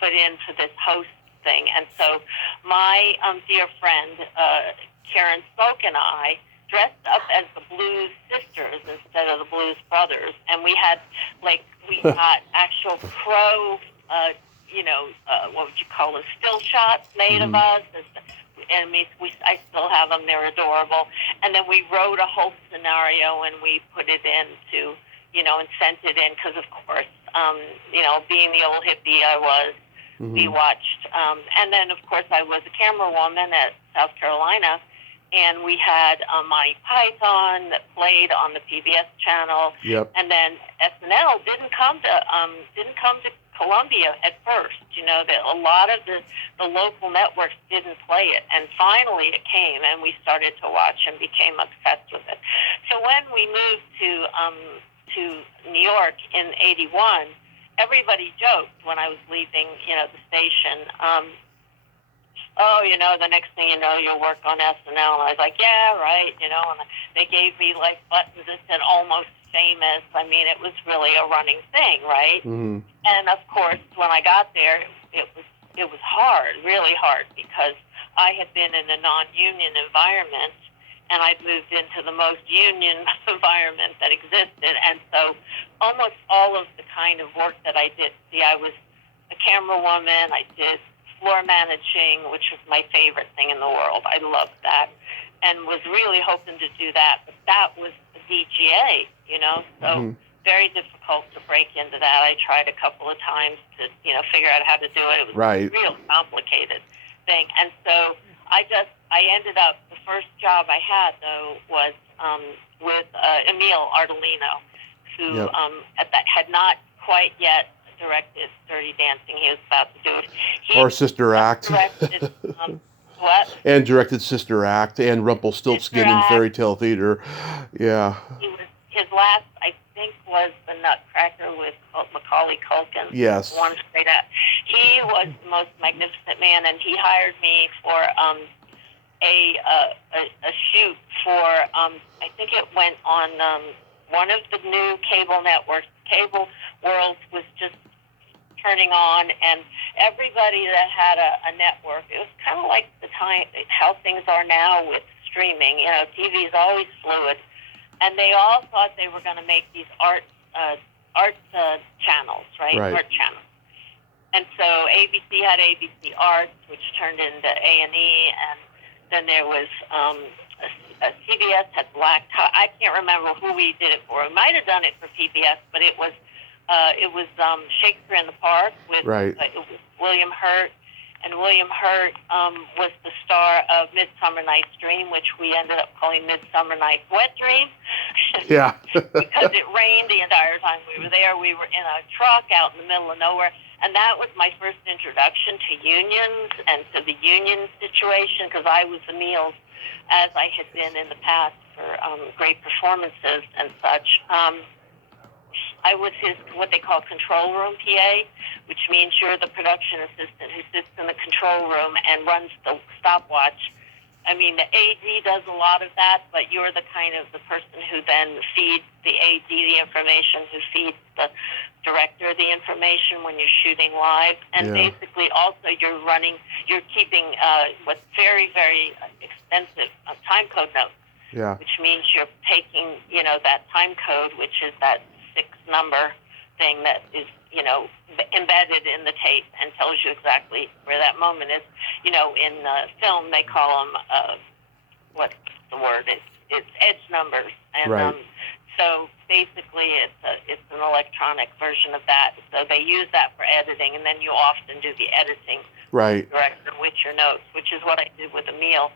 put in for this host thing. And so my dear friend, Karen Spoke, and I dressed up as the Blues Sisters instead of the Blues Brothers, and we got actual pro, what would you call it, still shots made of us. And I still have them. They're adorable. And then we wrote a whole scenario and we put it into, and sent it in because, of course, being the old hippie I was, we watched. And then, of course, I was a camera woman at South Carolina, and we had Monty Python that played on the PBS channel. Yep. And then SNL didn't come to Columbia at first. That a lot of the local networks didn't play it, and finally it came, and we started to watch and became obsessed with it. So when we moved to New York in '81, everybody joked when I was leaving, the station. The next thing you know, you'll work on SNL. And I was like, yeah, right, and they gave me like buttons that said almost famous. I mean, it was really a running thing, right? Mm-hmm. And of course, when I got there, it was hard, really hard, because I had been in a non-union environment, and I'd moved into the most union environment that existed. And so almost all of the kind of work that I did, I was a camera woman, I did floor managing, which was my favorite thing in the world. I loved that, and was really hoping to do that. But that was the DGA, so very difficult to break into that. I tried a couple of times to, figure out how to do it. It was a real complicated thing. And so I ended up, the first job I had, though, was with Emil Ardolino, who had not quite yet directed Dirty Dancing. He was about to do it. Or Sister Act. Directed, what? And directed Sister Act and Rumpelstiltskin in Fairy Tale Theater. Yeah. His last, I think, was The Nutcracker with Macaulay Culkin. Yes. One straight up. He was the most magnificent man, and he hired me for a shoot for, I think it went on one of the new cable networks. Cable World was just turning on, and everybody that had a network, it was kind of like the time, how things are now with streaming. TV is always fluid, and they all thought they were going to make these art channels, right? Art channels. And so ABC had ABC Arts, which turned into A&E, and then there was CBS had Black Tie. I can't remember who we did it for. We might have done it for PBS, but it was Shakespeare in the Park with William Hurt, and William Hurt was the star of Midsummer Night's Dream, which we ended up calling Midsummer Night's Wet Dream. Yeah. Because it rained the entire time we were there. We were in a truck out in the middle of nowhere, and that was my first introduction to unions and to the union situation, because I was Emil's, as I had been in the past for great performances and such. I was his, what they call control room PA, which means you're the production assistant who sits in the control room and runs the stopwatch. I mean, the AD does a lot of that, but you're the kind of the person who then feeds the AD the information, who feeds the director the information when you're shooting live. And basically also you're keeping what's very, very expensive time code notes, which means you're taking, that time code, which is that 6-number thing that is, embedded in the tape and tells you exactly where that moment is. In film, they call them, what's the word? It's edge numbers. And so basically it's an electronic version of that. So they use that for editing, and then you often do the editing director with your notes, which is what I did with Emil.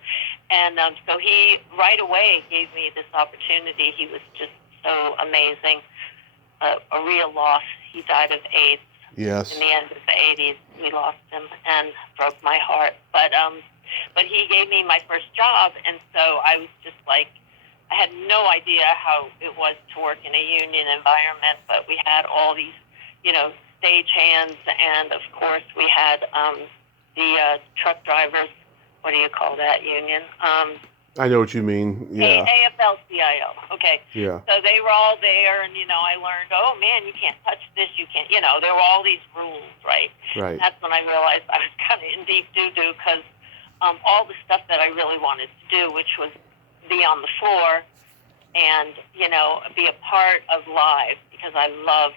And so he right away gave me this opportunity. He was just so amazing. A real loss. He died of AIDS. Yes. In the end of the 80s, we lost him, and broke my heart. But he gave me my first job, and so I was just like, I had no idea how it was to work in a union environment, but we had all these, stage hands, and of course we had the truck drivers. What do you call that union? I know what you mean. Yeah. AFL-CIO. Okay. Yeah. So they were all there, and I learned, oh man, you can't touch this. You can't. There were all these rules, right? Right. That's when I realized I was kind of in deep doo-doo, because all the stuff that I really wanted to do, which was be on the floor, and, be a part of live, because I loved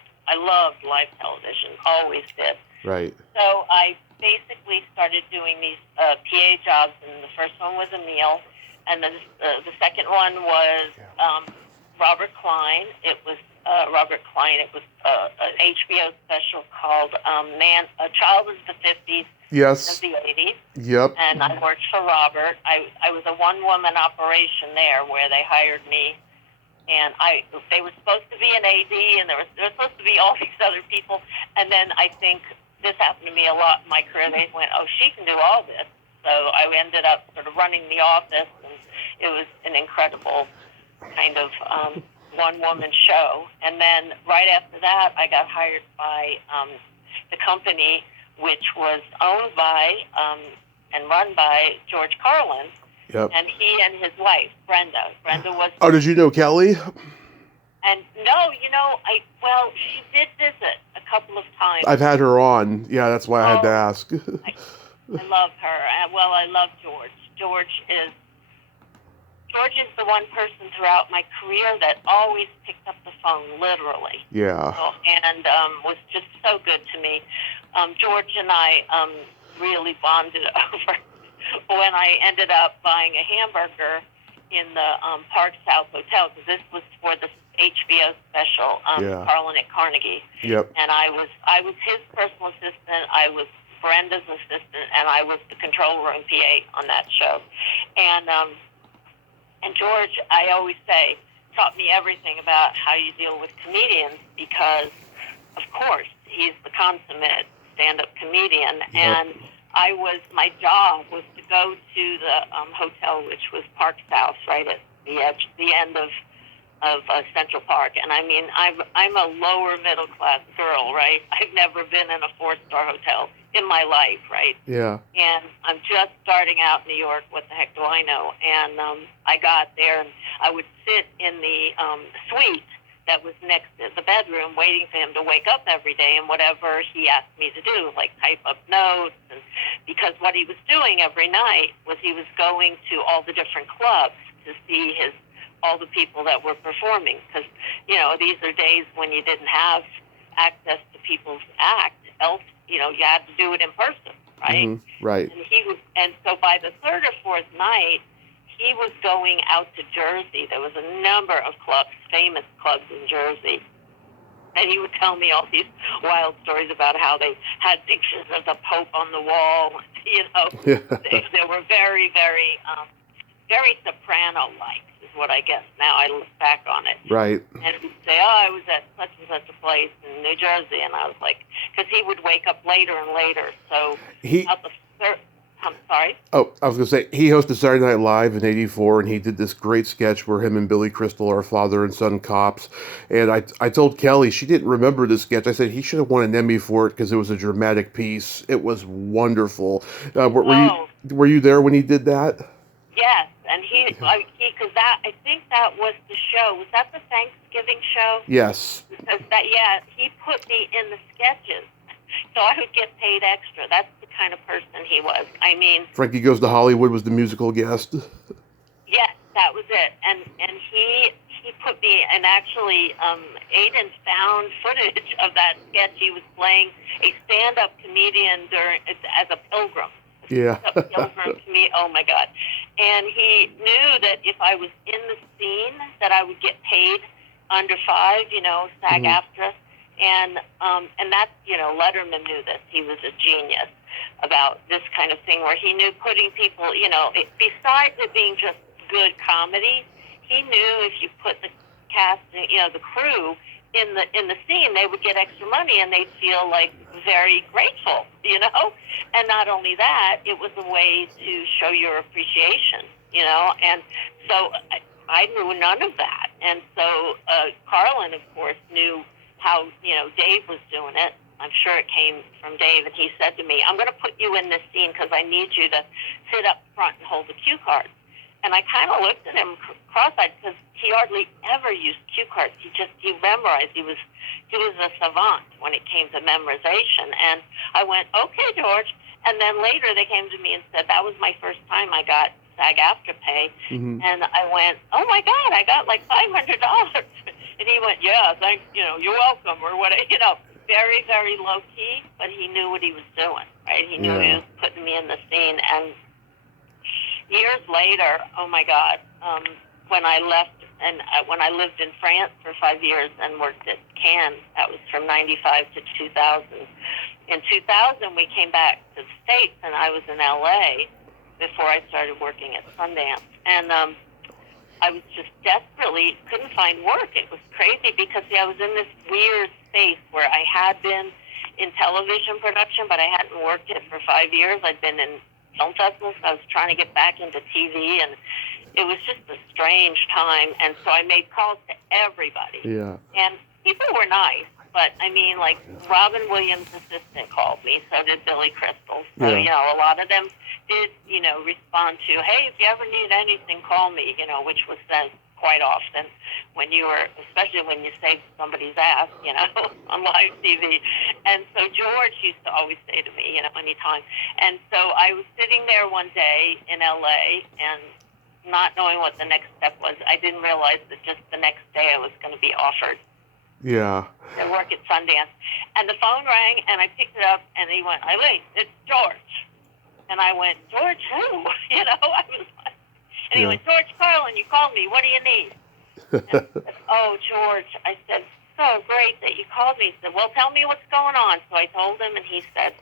live television, always did. Right. So I basically started doing these PA jobs, and the first one was a meal, and then the second one was Robert Klein. It was Robert Klein. It was an HBO special called A Child of the 50s Yes. and the 80s. Yep. And I worked for Robert. I was a one-woman operation there where they hired me. And they were supposed to be an AD, and there was supposed to be all these other people. And then I think this happened to me a lot in my career. They went, oh, she can do all this. So I ended up sort of running the office, and it was an incredible kind of one-woman show. And then right after that, I got hired by the company, which was owned by and run by George Carlin. Yep. And he and his wife, Brenda. Brenda was... Oh, did you know Kelly? And no, she did visit a couple of times. I've had her on. Yeah, that's why I had to ask. I love her. Well, I love George. George is the one person throughout my career that always picked up the phone, literally. Yeah. And was just so good to me. George and I really bonded over when I ended up buying a hamburger in the Park South Hotel, because this was for the HBO special, Carlin at Carnegie. Yep. And I was his personal assistant. I was Brenda's assistant, and I was the control room PA on that show. And George, I always say, taught me everything about how you deal with comedians, because, of course, he's the consummate stand-up comedian. Yep. And my job was to go to the hotel, which was Park South, right at the end of Central Park. And I mean, I'm a lower middle class girl, right? I've never been in a 4-star hotel in my life, right? Yeah. And I'm just starting out in New York. What the heck do I know? And I got there, and I would sit in the suite that was next to the bedroom, waiting for him to wake up every day, and whatever he asked me to do, like type up notes. And because what he was doing every night was he was going to all the different clubs to see all the people that were performing, because these are days when you didn't have access to people's act. Else, you had to do it in person, right? Mm-hmm. Right. And so by the third or fourth night, he was going out to Jersey. There was a number of clubs, famous clubs in Jersey. And he would tell me all these wild stories about how they had pictures of the Pope on the wall. They were very, very, very soprano-like, is what I guess now I look back on it. Right. And he'd say, I was at such and such a place in New Jersey. And I was like, because he would wake up later and later. So I'm sorry? Oh, I was going to say, he hosted Saturday Night Live in '84, and he did this great sketch where him and Billy Crystal are father and son cops. And I told Kelly, she didn't remember the sketch. I said he should have won an Emmy for it because it was a dramatic piece. It was wonderful. Were you there when he did that? Yes, and because I think that was the show. Was that the Thanksgiving show? Yes. Because he put me in the sketches, so I would get paid extra. That's the kind of person he was. I mean, Frankie Goes to Hollywood was the musical guest. Yes, that was it. And he put me, and actually, Aiden found footage of that sketch. He was playing a stand-up comedian as a pilgrim. Yeah. Oh my God. And he knew that if I was in the scene that I would get paid under $5, SAG-AFTRA. And that's, Letterman knew this. He was a genius about this kind of thing where he knew putting people, besides it being just good comedy, he knew if you put the cast, the crew in the scene, they would get extra money and they'd feel like very grateful, And not only that, it was a way to show your appreciation, And so I knew none of that. And so Carlin, of course, knew how, Dave was doing it. I'm sure it came from Dave. And he said to me, I'm going to put you in this scene because I need you to sit up front and hold the cue cards. And I kind of looked at him cross-eyed because he hardly ever used cue cards. He memorized. He was a savant when it came to memorization. And I went, okay, George. And then later they came to me and said, that was my first time I got SAG-AFTRA pay. And I went, oh my God, I got like $500. And he went, yeah, thanks, you're welcome, or what, very, very low key, but he knew what he was doing, right? He knew he was putting me in the scene. And years later, oh my God, when I left and when I lived in France for 5 years and worked at Cannes, that was from 95 to 2000. In 2000, we came back to the States, and I was in LA before I started working at Sundance. And I was just desperately couldn't find work. It was crazy because I was in this weird space where I had been in television production, but I hadn't worked it for 5 years. I'd been in film festivals. I was trying to get back into TV, and it was just a strange time. And so I made calls to everybody. Yeah. And people were nice, but I mean, like Robin Williams' assistant called me, so did Billy Crystal. So, a lot of them did, respond to, hey, if you ever need anything, call me, which was said quite often when you were, especially when you saved somebody's ass, on live TV. And so George used to always say to me, anytime. And so I was sitting there one day in LA and not knowing what the next step was. I didn't realize that just the next day I was going to be offered. Yeah. To work at Sundance. And the phone rang, and I picked it up, and he went, Eileen, it's George. And I went, George who? I was like, and he went, George Carlin, you called me. What do you need? And I said, oh, George. I said, so great that you called me. He said, well, tell me what's going on. So I told him, and he said,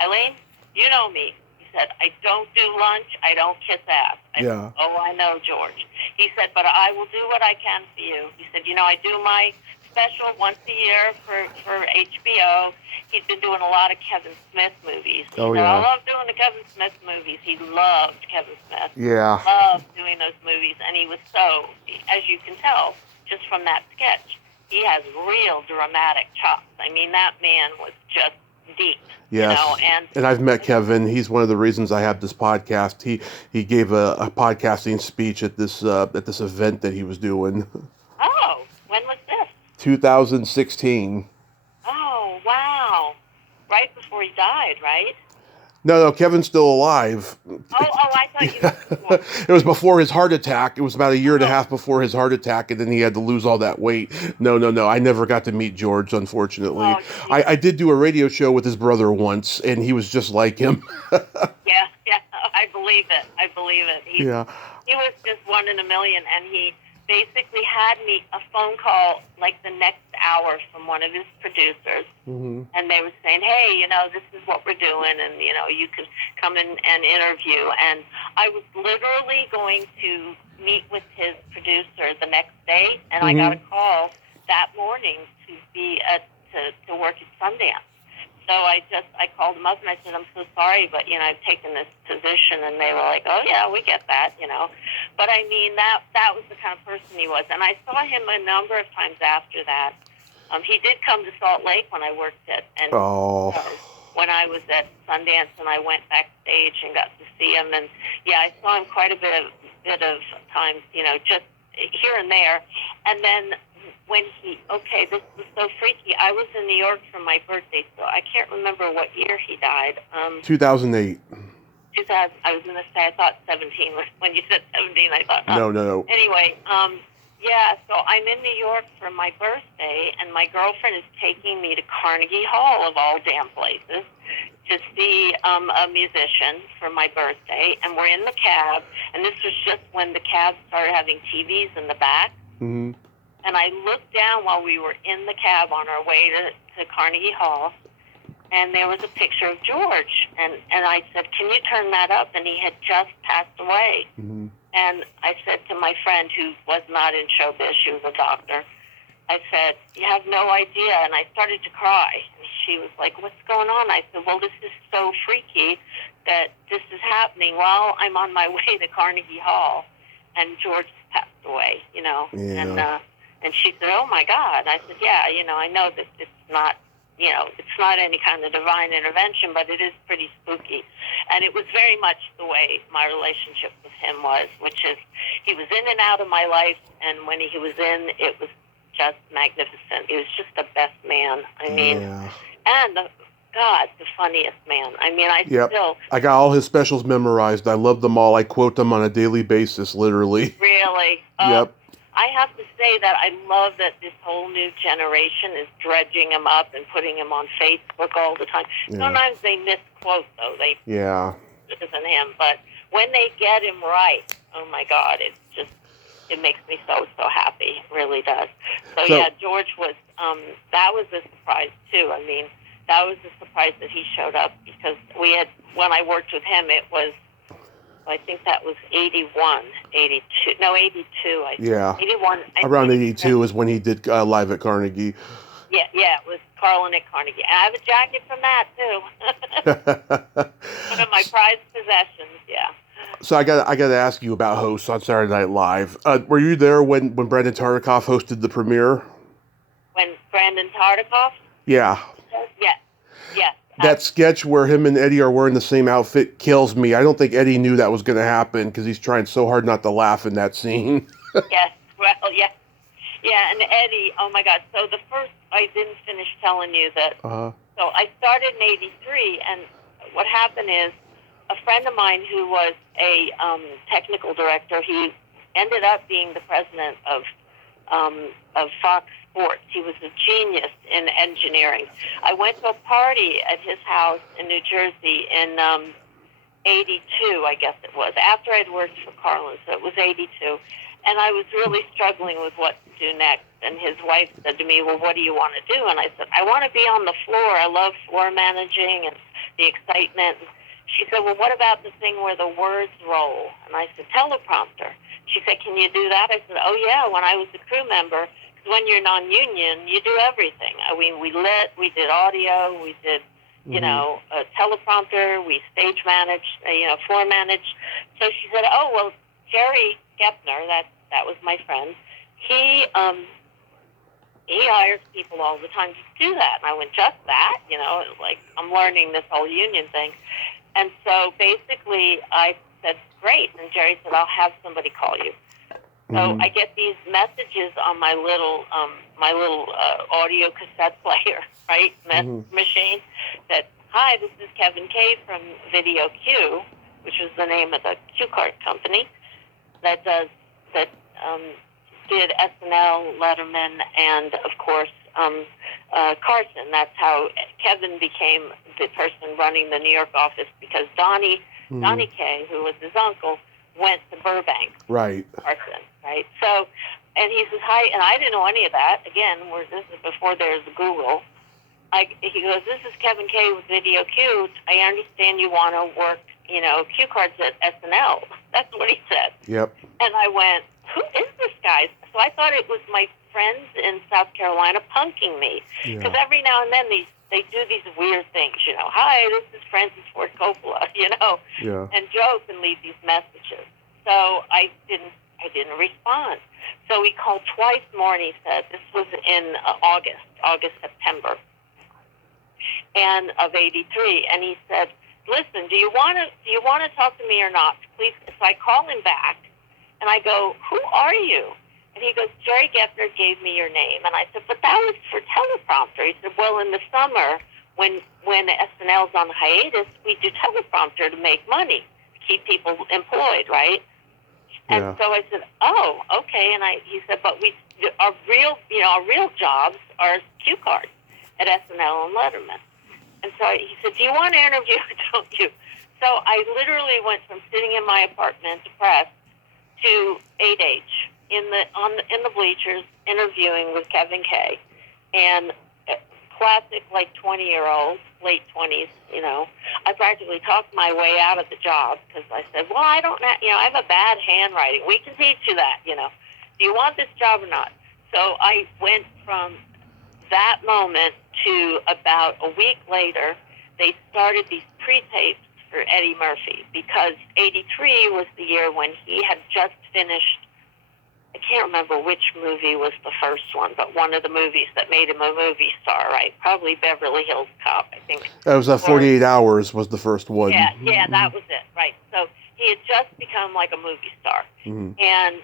Eileen, you know me. He said, I don't do lunch. I don't kiss ass. I said, oh, I know, George. He said, but I will do what I can for you. He said, I do my special once a year for HBO. He's been doing a lot of Kevin Smith movies. He said, I love doing the Kevin Smith movies. He loved Kevin Smith. Yeah. Loved doing those movies. And he was so, as you can tell, just from that sketch, he has real dramatic chops. I mean, that man was just deep. Yes. And I've met Kevin. He's one of the reasons I have this podcast. He gave a podcasting speech at this event that he was doing. Oh, when was this? 2016. Oh, wow. Right before he died, right? No, Kevin's still alive. Oh, I thought you were before. It was before his heart attack. It was about a year and a half before his heart attack, and then he had to lose all that weight. No. I never got to meet George, unfortunately. Oh, I did do a radio show with his brother once, and he was just like him. Yeah, I believe it. He was just one in a million, and he basically had me a phone call like the next hour from one of his producers, and they were saying, hey, this is what we're doing, and, you could come in and interview. And I was literally going to meet with his producer the next day, and I got a call that morning to be to work at Sundance. So I called them up and I said, I'm so sorry, but, I've taken this position. And they were like, oh, yeah, we get that, But, I mean, that was the kind of person he was. And I saw him a number of times after that. He did come to Salt Lake when I worked at, and when I was at Sundance, and I went backstage and got to see him. And, yeah, I saw him quite a bit of times, just here and there. And then when this was so freaky. I was in New York for my birthday, so I can't remember what year he died. 2008. 2000. I was going to say, I thought 17. When you said 17, I thought, No. Anyway, so I'm in New York for my birthday, and my girlfriend is taking me to Carnegie Hall, of all damn places, to see a musician for my birthday. And we're in the cab, and this was just when the cab started having TVs in the back. Mm-hmm. And I looked down while we were in the cab on our way to Carnegie Hall, and there was a picture of George. And I said, can you turn that up? And he had just passed away. Mm-hmm. And I said to my friend, who was not in showbiz, she was a doctor, I said, you have no idea. And I started to cry. And she was like, what's going on? I said, well, this is so freaky that this is happening while I'm on my way to Carnegie Hall. And George passed away, Yeah. And she said, oh, my God. I said, yeah, I know that it's not, it's not any kind of divine intervention, but it is pretty spooky. And it was very much the way my relationship with him was, which is he was in and out of my life, and when he was in, it was just magnificent. He was just the best man. I mean, and God, the funniest man. I mean, Yep. I got all his specials memorized. I love them all. I quote them on a daily basis, literally. Really. Yep. I have to say that I love that this whole new generation is dredging him up and putting him on Facebook all the time. Yeah. Sometimes they misquote, though. Yeah. It isn't him, but when they get him right, oh my God, it makes me so happy. It really does. So yeah, George was, that was a surprise too. I mean, that was a surprise that he showed up, because when I worked with him, it was, I think that was 81, 82, no, 82, I think. Yeah. 81. Around 82 is when he did Live at Carnegie. Yeah, it was Carlin at Carnegie. And I have a jacket from that, too. One of my prized possessions, yeah. So I got to ask you about hosts on Saturday Night Live. Were you there when Brandon Tartikoff hosted the premiere? When Brandon Tartikoff? Yeah. Yes. That sketch where him and Eddie are wearing the same outfit kills me. I don't think Eddie knew that was going to happen, because he's trying so hard not to laugh in that scene. Yes, well, yes. Yeah, and Eddie, oh my God. So I didn't finish telling you that. Uh-huh. So I started in 83, and what happened is, a friend of mine who was a technical director, he ended up being the president of Fox Sports. He was a genius in engineering. I went to a party at his house in New Jersey in 82, I guess it was, after I'd worked for Carlin, so it was 82. And I was really struggling with what to do next. And his wife said to me, well, what do you want to do? And I said, I want to be on the floor. I love floor managing and the excitement. She said, well, what about the thing where the words roll? And I said, teleprompter. She said, can you do that? I said, oh, yeah, when I was a crew member. Because when you're non-union, you do everything. I mean, we did audio, we did, you know, a teleprompter, we stage managed, floor managed. So she said, oh, well, Jerry Gepner, that was my friend, he hires people all the time to do that. And I went, just that? Like, I'm learning this whole union thing. And so basically I said, great. And Jerry said, I'll have somebody call you. So I get these messages on my little audio cassette player, right, machine, that, hi, this is Kevin Kay from Video Q, which was the name of the cue card company that did SNL, Letterman, and, of course, Carson. That's how Kevin became the person running the New York office, because Donnie Kay, who was his uncle, went to Burbank. Right. Carson, right? So, and he says, hi, and I didn't know any of that. Again, this is before there's Google. He goes, this is Kevin Kay with Video Q. I understand you want to work, cue cards at SNL. That's what he said. Yep. And I went, who is this guy? So I thought it was my friends in South Carolina punking me. Because every now and then they do these weird things, hi, this is Francis Ford Coppola, and joke and leave these messages. So I didn't respond. So he called twice more, and he said, this was in August, September, and of 83, and he said, listen, do you want to talk to me or not? Please. So I call him back, and I go, who are you? And he goes, Jerry Gepner gave me your name. And I said, but that was for teleprompter. He said, well, in the summer, when SNL's on hiatus, we do teleprompter to make money, to keep people employed, right? And so I said, oh, okay. And he said, but our real jobs are cue cards at SNL and Letterman. And so he said, do you want to interview or don't you? So I literally went from sitting in my apartment depressed to 8H in the bleachers interviewing with Kevin Kay, and classic 20-year-old, late 20s. I practically talked my way out of the job, because I said, well, I don't know, I have a bad handwriting. We can teach you that. Do you want this job or not? So I went from that moment to about a week later, they started these pre-tapes for Eddie Murphy, because 83 was the year when he had just finished, I can't remember which movie was the first one, but one of the movies that made him a movie star, right? Probably Beverly Hills Cop, I think. That was 48 Hours was the first one. Yeah, that was it, right. So he had just become like a movie star. And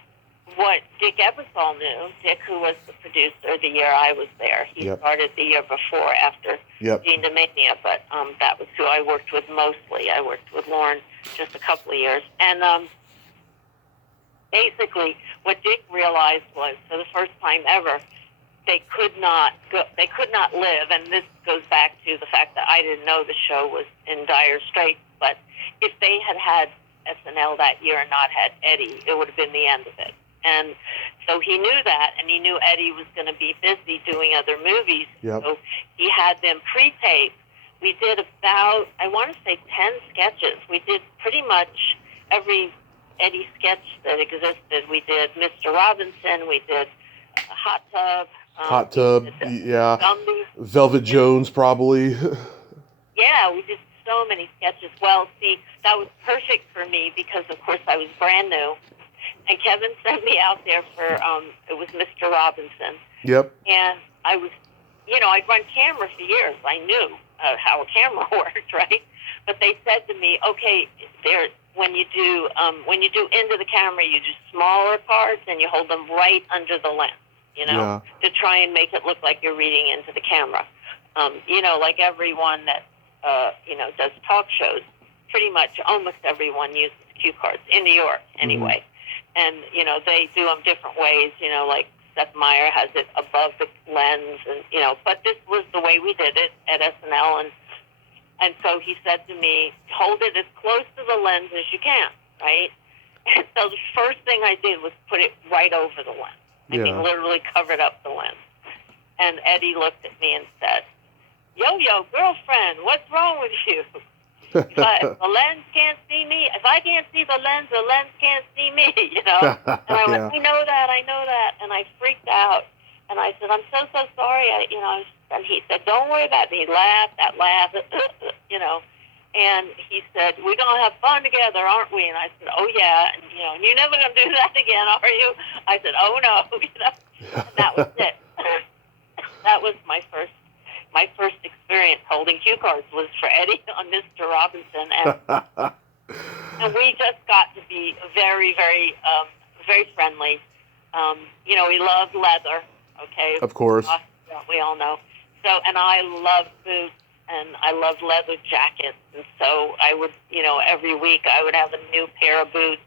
what Dick Ebersol knew, Dick, who was the producer the year I was there. He started the year before, after Gene Domania, but that was who I worked with mostly. I worked with Lauren just a couple of years. And basically, what Dick realized was, for the first time ever, they could not live, and this goes back to the fact that I didn't know the show was in dire straits, but if they had had SNL that year and not had Eddie, it would have been the end of it. And so he knew that, and he knew Eddie was going to be busy doing other movies. So he had them pre-tape. We did about, I want to say, 10 sketches. We did pretty much every Eddie sketch that existed. We did Mr. Robinson. We did Hot Tub. Gumby. Velvet Jones, probably. Yeah, we did so many sketches. Well, see, that was perfect for me because, of course, I was brand new. And Kevin sent me out there for, it was Mr. Robinson. Yep. And I was, I'd run camera for years. I knew how a camera worked, right? But they said to me, okay, when you do into the camera, you do smaller cards and you hold them right under the lens, to try and make it look like you're reading into the camera. Like everyone that, does talk shows, pretty much almost everyone uses cue cards, in New York anyway. And, they do them different ways, like Seth Meyer has it above the lens, and, but this was the way we did it at SNL. And so he said to me, hold it as close to the lens as you can, right? And so the first thing I did was put it right over the lens. I mean, literally covered up the lens. And Eddie looked at me and said, yo, girlfriend, what's wrong with you? If the lens can't see me, if I can't see the lens can't see me, And I went, I know that. And I freaked out. And I said, I'm so sorry. And he said, don't worry about it. He laughed, and he said, we're going to have fun together, aren't we? And I said, oh, yeah. And, you're never going to do that again, are you? I said, oh, no. And that was it. That was my first experience holding cue cards was for Eddie on Mr. Robinson. And we just got to be very, very, very friendly. We loved leather, okay? Of course. We all know. So, and I love boots, and I love leather jackets, and so I would, every week I would have a new pair of boots.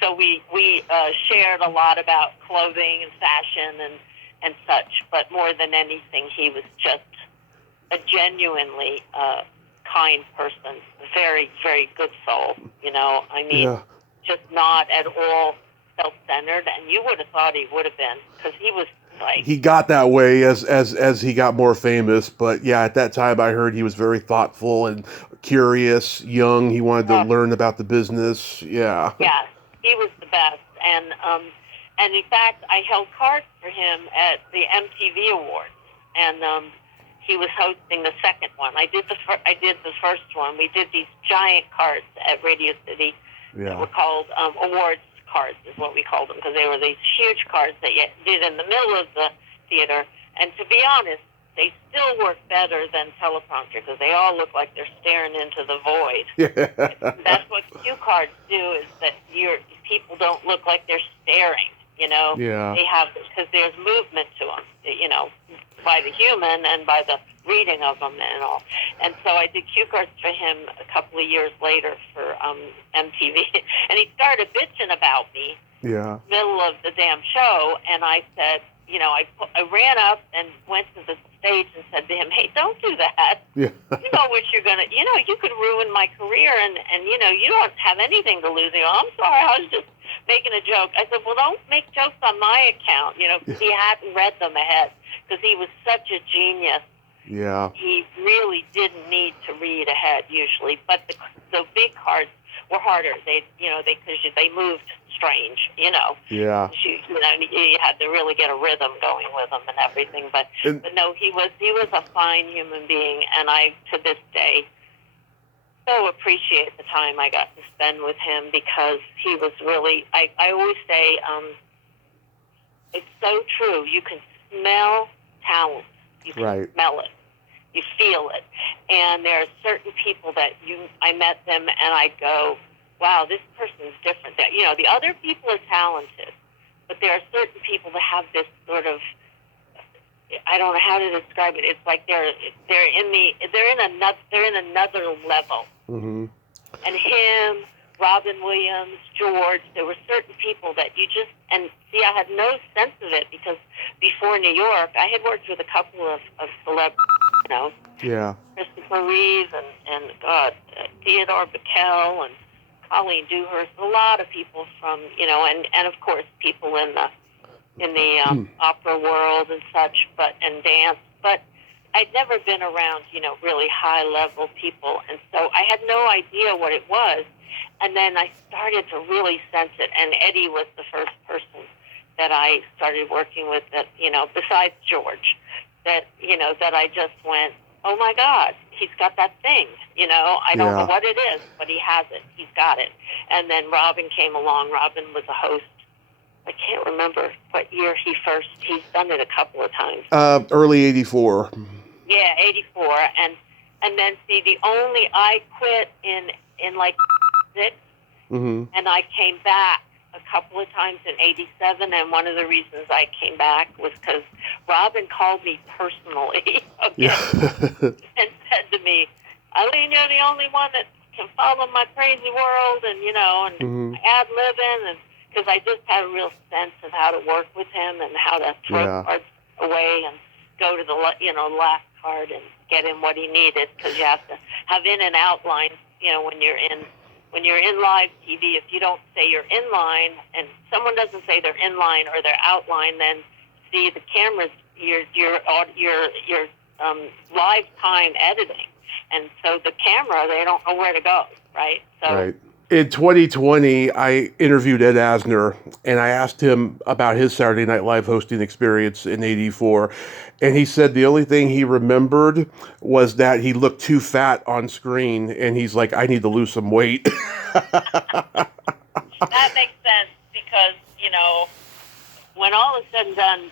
So we shared a lot about clothing and fashion and such, but more than anything, he was just a genuinely kind person, very, very good soul, just not at all self-centered, and you would have thought he would have been, because he was he got that way as he got more famous, but at that time I heard he was very thoughtful and curious, young. He wanted to learn about the business. Yeah, he was the best, and in fact I held cards for him at the MTV Awards, and he was hosting the second one. I did the first one. We did these giant cards at Radio City that were called awards cards, is what we called them, because they were these huge cards that you did in the middle of the theater. And to be honest, they still work better than teleprompter, because they all look like they're staring into the void. That's what cue cards do, is that people don't look like they're staring, They have, because there's movement to them, by the human and by the reading of them and all. And so I did cue cards for him a couple of years later for MTV. And he started bitching about me middle of the damn show. And I said, I ran up and went to the stage and said to him, hey, don't do that. You know what you're going to, you could ruin my career and you don't have anything to lose. I'm sorry, I was just making a joke. I said, well, don't make jokes on my account, because he hadn't read them ahead, because he was such a genius. Yeah. He really didn't need to read ahead usually, but the big cards were harder. They moved strange, Yeah. You had to really get a rhythm going with them and everything. But no, he was a fine human being, and I, to this day, so appreciate the time I got to spend with him, because he was really, I always say, it's so true. You can smell talent. You can smell it. You feel it. And there are certain people that I met them and I go, wow, this person's different. That the other people are talented, but there are certain people that have this sort of, I don't know how to describe it. It's like they're in another level. Mm-hmm. And him, Robin Williams, George, there were certain people that you just, and see, I had no sense of it because before New York, I had worked with a couple of celebrities, you know. Yeah. Christopher Reeve and Theodore Bickel and Colleen Dewhurst, a lot of people from, you know, and of course people in the opera world and such, and dance, but I'd never been around, you know, really high level people, and so I had no idea what it was, and then I started to really sense it, and Eddie was the first person that I started working with that, you know, besides George, that, you know, that I just went, oh my God, he's got that thing, you know, I don't know what it is, but he has it, he's got it. And then Robin came along. Robin was a host. I can't remember what year he's done it a couple of times. Early 84. Yeah, 84. And then see, I quit in like 6, Mm-hmm. and I came back a couple of times in 87, and one of the reasons I came back was because Robin called me personally, and said to me, Eileen, you're the only one that can follow my crazy world, and, you know, and ad-libbing, and because I just had a real sense of how to work with him and how to throw cards away and go to the, you know, last card and get him what he needed, because you have to have in and out lines, you know, when you're in live TV. If you don't say you're in line and someone doesn't say they're in line or they're out line, then see the cameras, your live time editing, and so the camera, they don't know where to go, right? So. Right. In 2020, I interviewed Ed Asner, and I asked him about his Saturday Night Live hosting experience in 84, and he said the only thing he remembered was that he looked too fat on screen, and he's like, I need to lose some weight. That makes sense, because, you know, when all is said and done,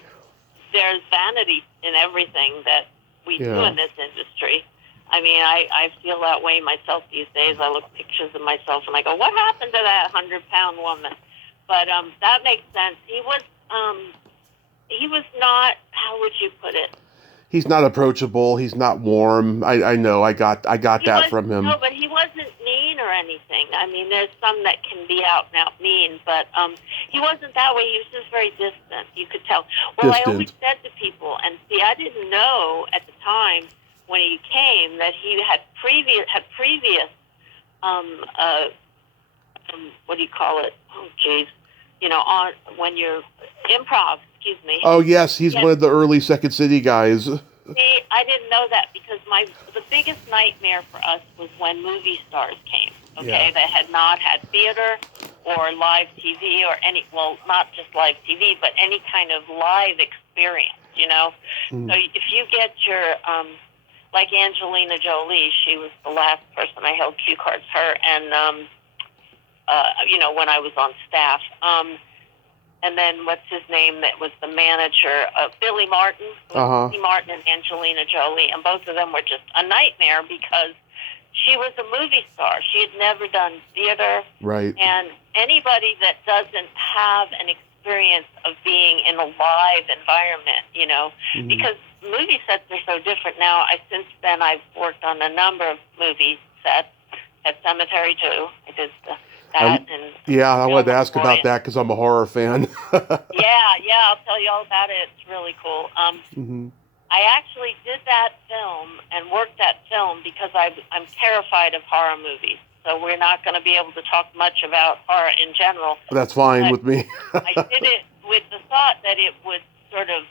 there's vanity in everything that we do in this industry. I mean, I feel that way myself these days. I look at pictures of myself and I go, what happened to that 100-pound woman? But that makes sense. He was not, how would you put it? He's not approachable. He's not warm. I know. I got that from him. No, but he wasn't mean or anything. I mean, there's some that can be out and out mean, but he wasn't that way. He was just very distant. You could tell. Well, I always said to people, and see, I didn't know at the time when he came that he had previous what do you call it? Oh, geez. You know, when you're improv, excuse me. Oh, yes, he's one of the early Second City guys. See, I didn't know that, because the biggest nightmare for us was when movie stars came, that had not had theater or live TV or not just live TV, but any kind of live experience, you know. So if you get your, like Angelina Jolie, she was the last person I held cue cards, her, and, you know, when I was on staff. And then what's his name that was the manager of Billy Martin? Billy Martin and Angelina Jolie, and both of them were just a nightmare because she was a movie star. She had never done theater. Right. And anybody that doesn't have an experience of being in a live environment, you know, because movie sets are so different now. Since then, I've worked on a number of movie sets at Cemetery too. I did that. I wanted to ask about that because I'm a horror fan. yeah, I'll tell you all about it. It's really cool. I actually did that film and worked that film because I'm terrified of horror movies. So we're not going to be able to talk much about horror in general. That's fine with me. I did it with the thought that it would sort of,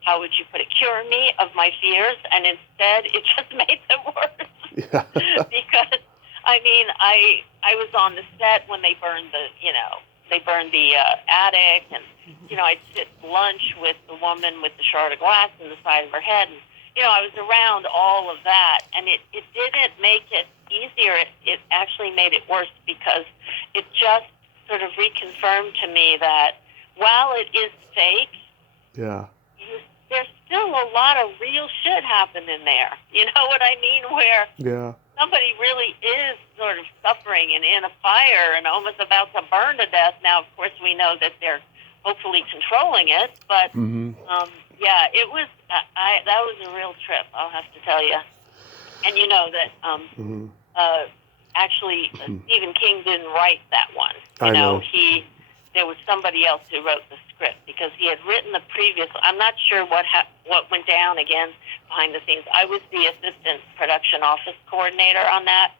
how would you put it, cure me of my fears, and instead it just made them worse. Yeah. Because, I mean, I was on the set when they burned the attic, and, you know, I'd sit lunch with the woman with the shard of glass in the side of her head, and, you know, I was around all of that, and it didn't make it easier. It actually made it worse, because it just sort of reconfirmed to me that while it is fake, there's still a lot of real shit happening there. You know what I mean? Where somebody really is sort of suffering and in a fire and almost about to burn to death. Now, of course, we know that they're hopefully controlling it. But Mm-hmm. yeah, it was. That was a real trip, I'll have to tell you. And you know that Mm-hmm. actually Stephen King didn't write that one. I know. There was somebody else who wrote the script because he had written the previous. I'm not sure what went down again behind the scenes. I was the assistant production office coordinator on that,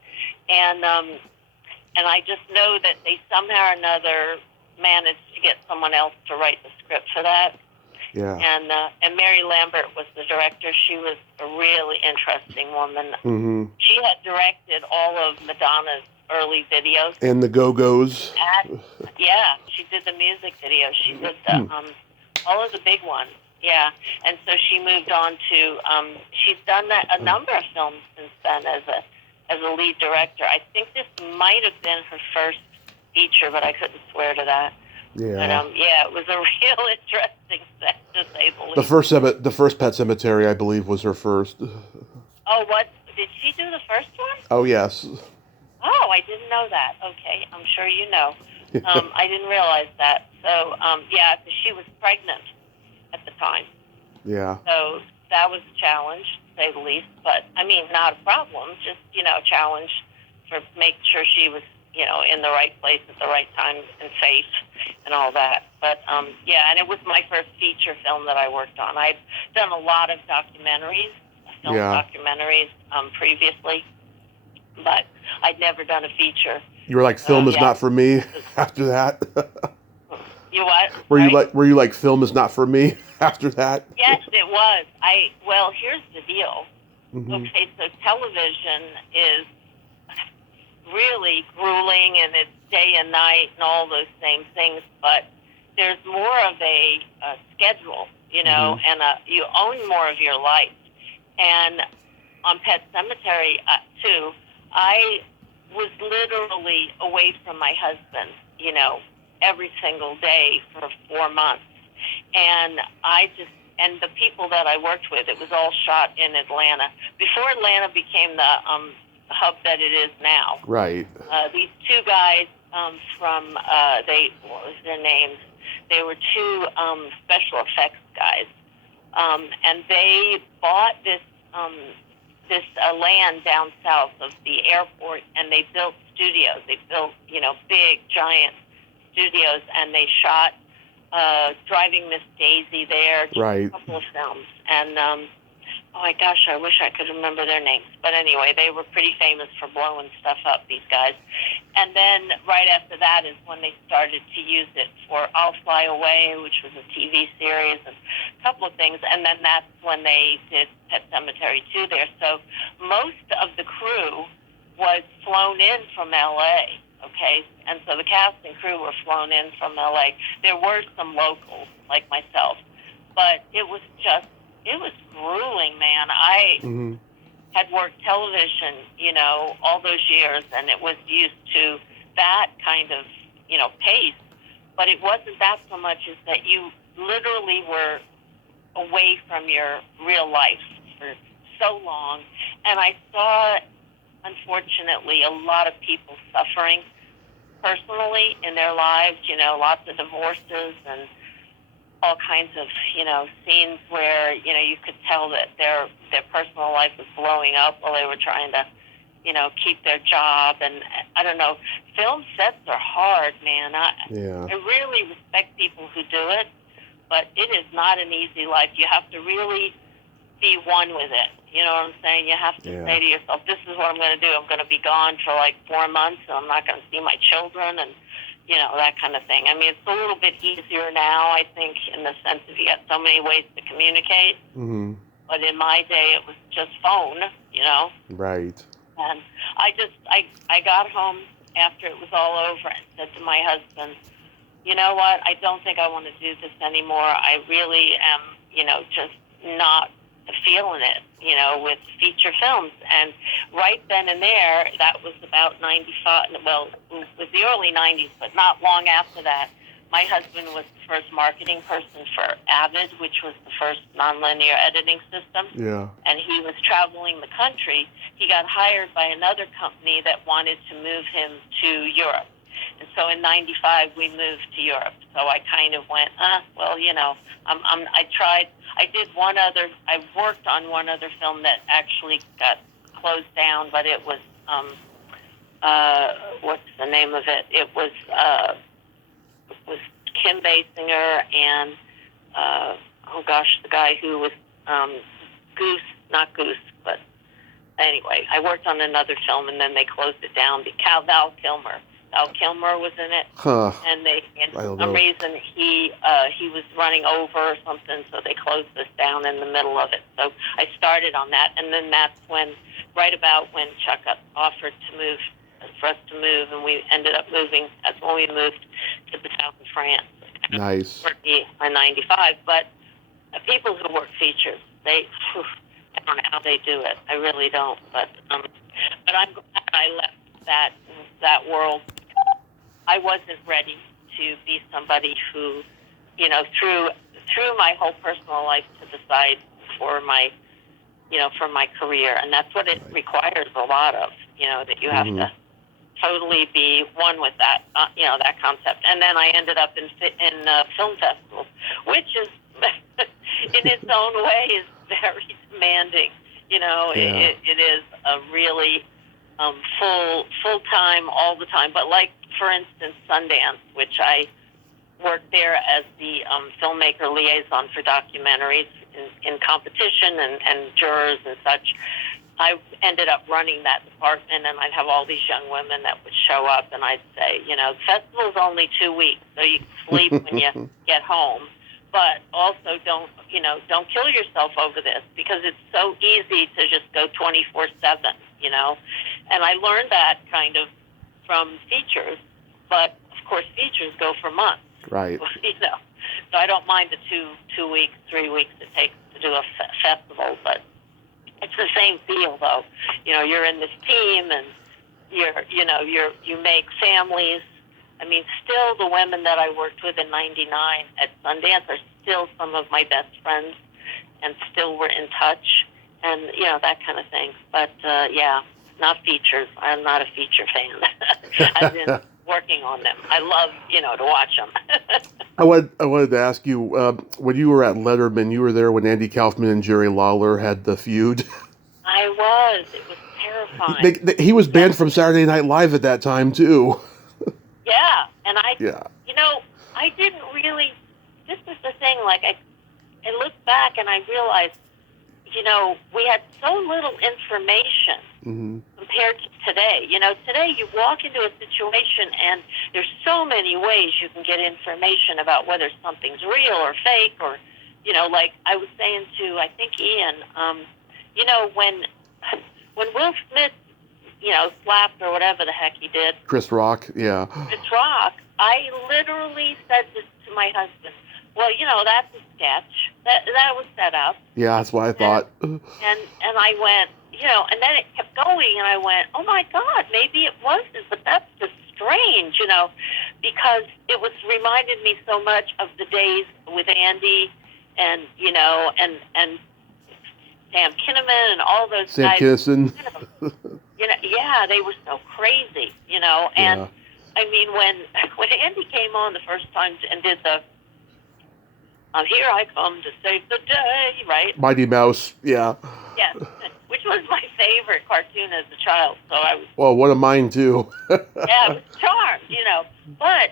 and I just know that they somehow or another managed to get someone else to write the script for that. Yeah. And Mary Lambert was the director. She was a really interesting woman. Mm-hmm. She had directed all of Madonna's early videos. And the Go-Go's. Yeah, she did the music videos. She did all of the big ones. Yeah, and so she moved on to. She's done a number of films since then as a lead director. I think this might have been her first feature, but I couldn't swear to that. Yeah. But yeah, it was a real interesting set, to say the least. The first Pet Sematary, I believe, was her first. Oh, what did she do the first one? Oh yes. Oh, I didn't know that. Okay, I'm sure you know. I didn't realize that. So yeah, 'cause she was pregnant at the time. Yeah. So that was a challenge, to say the least. But I mean, not a problem. Just a challenge for making sure she was in the right place at the right time and safe and all that. But yeah, and it was my first feature film that I worked on. I've done a lot of documentaries, documentaries previously, but I'd never done a feature. You were like, film is not for me after that? You what? Were you like, film is not for me after that? Yes, it was. Well, here's the deal. Mm-hmm. Okay, so television is really grueling, and it's day and night and all those same things, but there's more of a schedule, and you own more of your life. And on Pet Sematary, too, I was literally away from my husband, every single day for 4 months. And and the people that I worked with, it was all shot in Atlanta. Before Atlanta became the hub that it is now. Right. These two guys from, what was their names? They were two special effects guys. And they bought this land down south of the airport, and they built studios. They built, big, giant studios, and they shot Driving Miss Daisy there, just right. a couple of films. And, oh my gosh, I wish I could remember their names. But anyway, they were pretty famous for blowing stuff up, these guys. And then right after that is when they started to use it for I'll Fly Away, which was a TV series, and a couple of things. And then that's when they did Pet Sematary 2 there. So most of the crew was flown in from L.A., okay? And so the cast and crew were flown in from L.A. There were some locals, like myself. But it was grueling, man. I had worked television, all those years, and it was used to that kind of, pace. But it wasn't that so much as that you literally were away from your real life for so long. And I saw, unfortunately, a lot of people suffering personally in their lives, lots of divorces and all kinds of, scenes where, you could tell that their personal life was blowing up while they were trying to, keep their job. And I don't know, film sets are hard, man. I really respect people who do it, but it is not an easy life. You have to really be one with it. You know what I'm saying? You have to say to yourself, this is what I'm going to do. I'm going to be gone for like 4 months, and I'm not going to see my children, and that kind of thing. I mean, it's a little bit easier now, I think, in the sense of you got so many ways to communicate. Mm-hmm. But in my day, it was just phone, Right. And I got home after it was all over and said to my husband, you know what, I don't think I want to do this anymore. I really am, just not feeling it, with feature films. And right then and there, that was about 95, well, it was the early 90s, but not long after that, my husband was the first marketing person for Avid, which was the first nonlinear editing system. Yeah. And he was traveling the country. He got hired by another company that wanted to move him to Europe. And so in '95 we moved to Europe. So I kind of went, well, I worked on one other film that actually got closed down, but it was, what's the name of it? It was Kim Basinger and, the guy who was not Goose, but anyway, I worked on another film and then they closed it down. Val Kilmer. Val Kilmer was in it, and for some reason he was running over or something, so they closed this down in the middle of it. So I started on that, and then that's right about when Chuck got offered for us to move, and we ended up moving. That's when we moved to the south of France. Nice. In '95, but people who work features, I don't know how they do it. I really don't. But I'm glad I left that world. I wasn't ready to be somebody who, threw my whole personal life to the side for my career, and that's what it requires a lot of. That you have to totally be one with that, that concept. And then I ended up in film festivals, which is, in its own way, is very demanding. It is a really full time all the time. But like, for instance, Sundance, which I worked there as the filmmaker liaison for documentaries in competition and jurors and such. I ended up running that department, and I'd have all these young women that would show up, and I'd say, the festival's only 2 weeks, so you can sleep when you get home, but also don't kill yourself over this, because it's so easy to just go 24/7, and I learned that kind of from features, but of course features go for months, right? So I don't mind the 2 weeks, 3 weeks it takes to do a festival, but it's the same feel, though. You're in this team, and you make families. I mean, still the women that I worked with in '99 at Sundance are still some of my best friends, and still we're in touch, and that kind of thing. But not features. I'm not a feature fan. I've been working on them. I love to watch them. I wanted to ask you, when you were at Letterman, you were there when Andy Kaufman and Jerry Lawler had the feud. I was. It was terrifying. He was banned from Saturday Night Live at that time, too. Yeah, and I didn't really, this is the thing, like, I look back and I realized, we had so little information compared to today. Today you walk into a situation and there's so many ways you can get information about whether something's real or fake, or, like I was saying to, I think, Ian, when Will Smith, slapped or whatever the heck he did. Chris Rock, yeah. Chris Rock, I literally said this to my husband. Well, that's a sketch. That was set up. Yeah, that's what I thought. And I went, and then it kept going, and I went, oh my God, maybe it wasn't, but that's just strange, because it was reminded me so much of the days with Andy and, and Sam Kinnaman and all those Sam guys. Kinison. They were so crazy, and yeah. I mean, when Andy came on the first time and did the Here I Come to Save the Day, right? Mighty Mouse, yeah. Yes, which was my favorite cartoon as a child. So I was. Well, one of mine too. I was charmed, But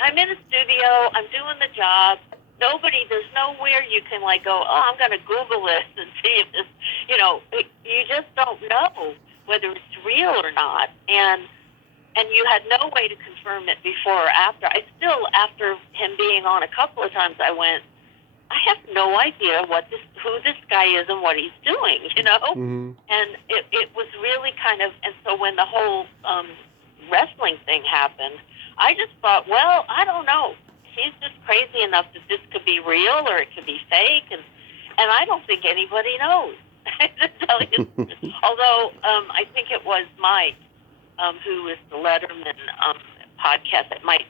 I'm in a studio. I'm doing the job. There's nowhere you can go, I'm going to Google this and see if this, you just don't know whether it's real or not. And you had no way to confirm it before or after. After him being on a couple of times, I went, I have no idea who this guy is and what he's doing, Mm-hmm. And it was really kind of, and so when the whole wrestling thing happened, I just thought, well, I don't know. He's just crazy enough that this could be real or it could be fake, and I don't think anybody knows. To tell you, although I think it was Mike, who is the Letterman podcast, that Mike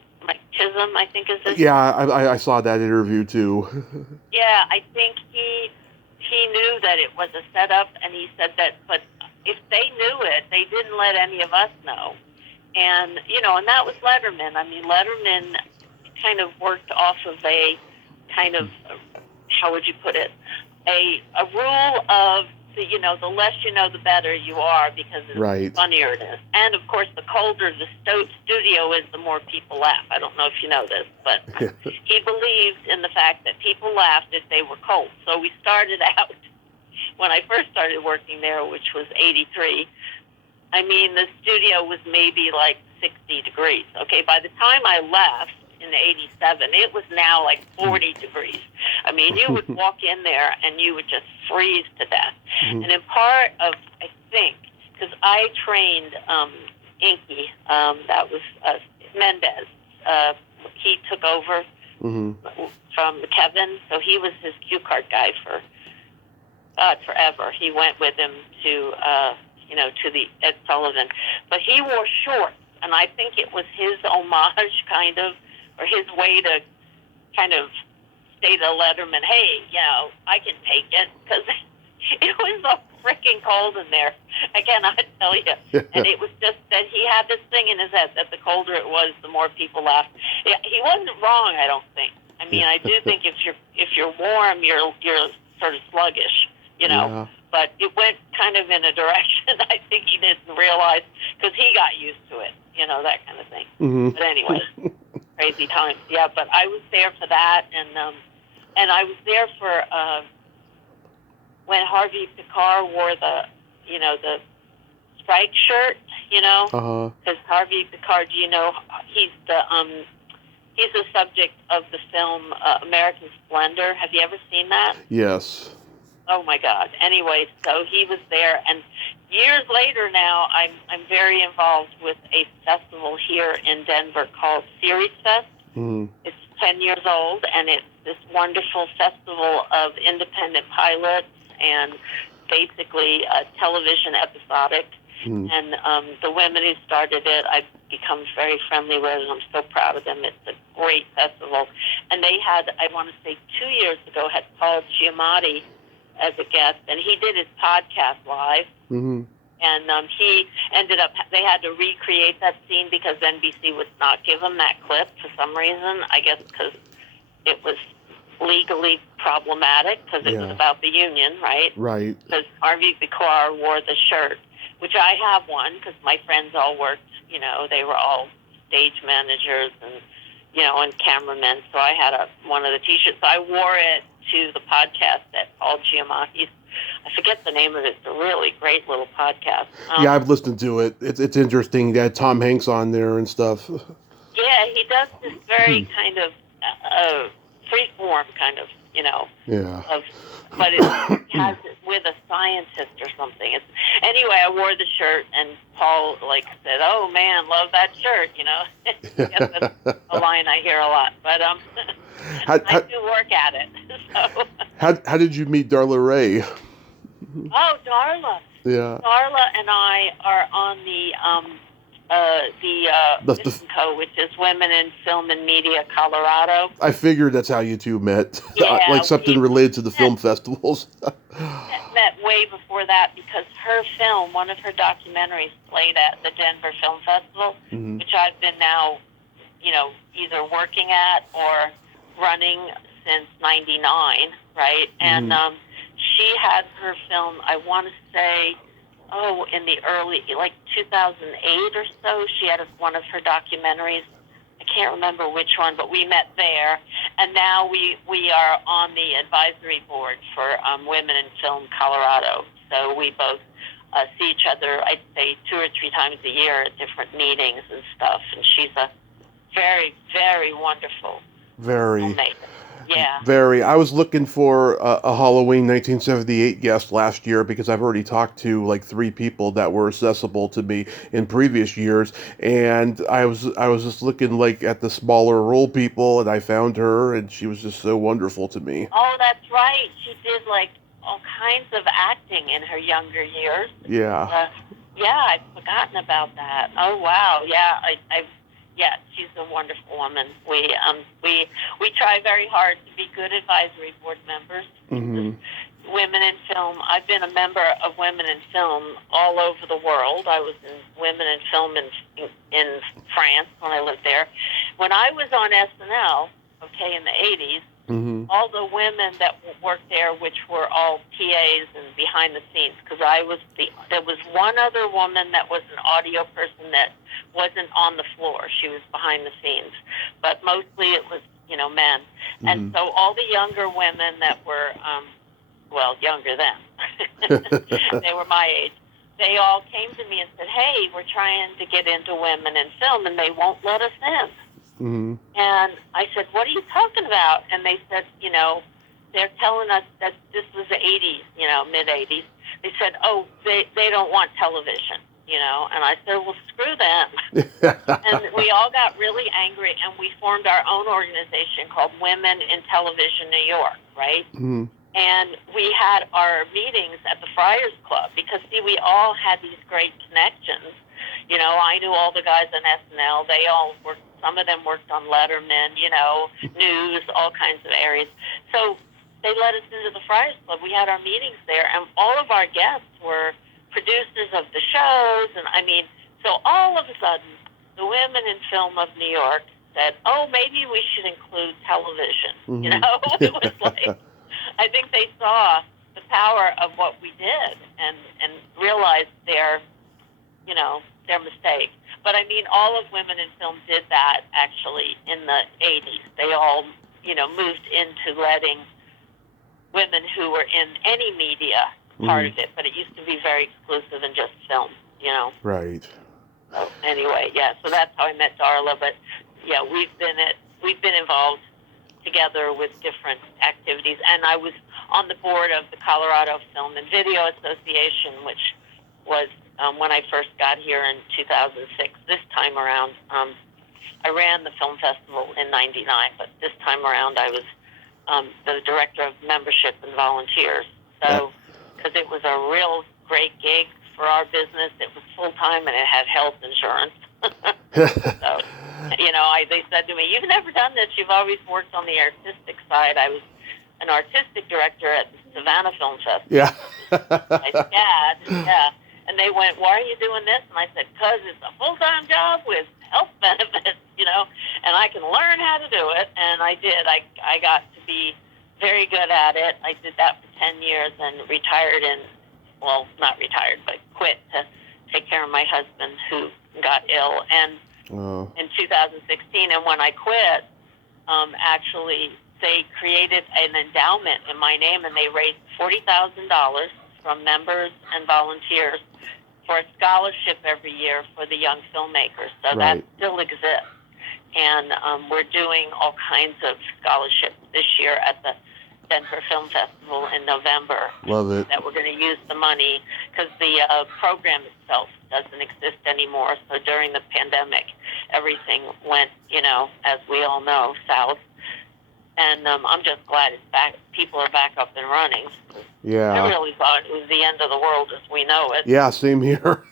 Chisholm, I think is his. Yeah, I saw that interview too. Yeah, I think he knew that it was a setup, and he said that, but if they knew it, they didn't let any of us know. And, and that was Letterman. I mean, Letterman kind of worked off of a kind of, how would you put it, a rule of, the less you know, the better you are, because the funnier it is. And, of course, the colder the studio is, the more people laugh. I don't know if you know this, but he believed in the fact that people laughed if they were cold. So we started out, when I first started working there, which was 83, I mean, the studio was maybe like 60 degrees. Okay, by the time I left in 87, it was now like 40 degrees. I mean, you would walk in there and you would just freeze to death. Mm-hmm. And in part of, I think, because I trained Inky, that was Mendez. He took over from Kevin, so he was his cue card guy for forever. He went with him to to the Ed Sullivan. But he wore shorts, and I think it was his homage, kind of, or his way to kind of say to Letterman, hey, I can take it, because it was so freaking cold in there. I cannot tell you. And it was just that he had this thing in his head that the colder it was, the more people laughed. He wasn't wrong, I don't think. I mean, I do think if you're warm, you're sort of sluggish, Yeah. But it went kind of in a direction I think he didn't realize, because he got used to it, that kind of thing. Mm-hmm. But anyway, crazy times. Yeah, but I was there for that, and I was there for when Harvey Picard wore the strike shirt, because Harvey Picard, he's the subject of the film American Splendor. Have you ever seen that? Yes. Oh my God. Anyway, so he was there, and years later now, I'm very involved with a festival here in Denver called Series Fest. Mm. It's 10 years old, and it's this wonderful festival of independent pilots and basically television episodic. Mm. And the women who started it, I've become very friendly with, and I'm so proud of them. It's a great festival. And they had, I want to say 2 years ago, had Paul Giamatti as a guest, and he did his podcast live. Mm-hmm. And he ended up, they had to recreate that scene because NBC would not give him that clip for some reason, I guess because it was legally problematic, because it was about the union, right? Right. Because Harvey Picard wore the shirt, which I have one, because my friends all worked, they were all stage managers and, and cameramen, so I had one of the T-shirts. So I wore it to the podcast that Paul Giamatti's, I forget the name of it. It's a really great little podcast. Yeah, I've listened to it. It's interesting. They had Tom Hanks on there and stuff. Yeah, he does this very kind of free-form kind of, Yeah. But it has it with a scientist or something. Anyway, I wore the shirt, and Paul said, "Oh man, love that shirt." I guess that's a line I hear a lot. But I do work at it. So. How did you meet Darla Ray? Oh, Darla. Yeah. Darla and I are on the WISMCO, which is Women in Film and Media Colorado. I figured that's how you two met. Yeah, something related to the film festivals. Met way before that, because her film, one of her documentaries, played at the Denver Film Festival, mm-hmm. which I've been now, either working at or running since '99, right? Mm-hmm. And she had her film, I want to say, in the early, 2008 or so, she had one of her documentaries. I can't remember which one, but we met there. And now we are on the advisory board for Women in Film Colorado. So we both see each other, I'd say, 2 or 3 times a year at different meetings and stuff. And she's a very, very wonderful filmmaker. Yeah. Very. I was looking for a Halloween 1978 guest last year, because I've already talked to 3 people that were accessible to me in previous years, and I was just looking at the smaller role people, and I found her, and she was just so wonderful to me. Oh, that's right. She did all kinds of acting in her younger years. Yeah. I'd forgotten about that. Oh wow. Yeah. Yeah, she's a wonderful woman. We try very hard to be good advisory board members. Mm-hmm. Women in Film. I've been a member of Women in Film all over the world. I was in Women in Film in France when I lived there. When I was on SNL, okay, in the 80s, all the women that worked there, which were all PAs and behind the scenes, because there was one other woman that was an audio person that wasn't on the floor. She was behind the scenes, but mostly it was, men. And so all the younger women that were, younger then, they were my age, they all came to me and said, hey, we're trying to get into Women in Film, and they won't let us in. And I said, what are you talking about? And they said, they're telling us that this was the 80s, mid-80s. They said, oh, they don't want television, And I said, well, screw them. And we all got really angry, and we formed our own organization called Women in Television New York, right? And we had our meetings at the Friars Club because, see, we all had these great connections. I knew all the guys on SNL. They all worked. Some of them worked on Letterman, news, all kinds of areas. So they let us into the Friars Club. We had our meetings there, and all of our guests were producers of the shows. And so all of a sudden, the Women in Film of New York said, oh, maybe we should include television. It was like, I think they saw the power of what we did and realized their mistake. But all of Women in Film did that actually in the 80s. They all, moved into letting women who were in any media part of it, but it used to be very exclusive and just film, Right. So anyway, so that's how I met Darla. But yeah, we've been involved together with different activities, and I was on the board of the Colorado Film and Video Association, which was when I first got here in 2006. This time around, I ran the film festival in '99, but this time around I was the director of membership and volunteers. So, because it was a real great gig for our business, it was full time and it had health insurance. So, they said to me, "You've never done this. You've always worked on the artistic side." I was an artistic director at the Savannah Film Festival. Yeah. My dad, yeah. And they went, why are you doing this? And I said, because it's a full-time job with health benefits, and I can learn how to do it. And I did. I got to be very good at it. I did that for 10 years and retired not retired, but quit to take care of my husband who got ill. And in 2016, and when I quit, actually, they created an endowment in my name, and they raised $40,000 from members and volunteers for a scholarship every year for the young filmmakers. So that still exists. And we're doing all kinds of scholarships this year at the Denver Film Festival in November. Love it. That we're going to use the money because the program itself doesn't exist anymore. So during the pandemic, everything went, as we all know, south. And I'm just glad it's back. People are back up and running. Yeah. I really thought it was the end of the world as we know it. Yeah, same here.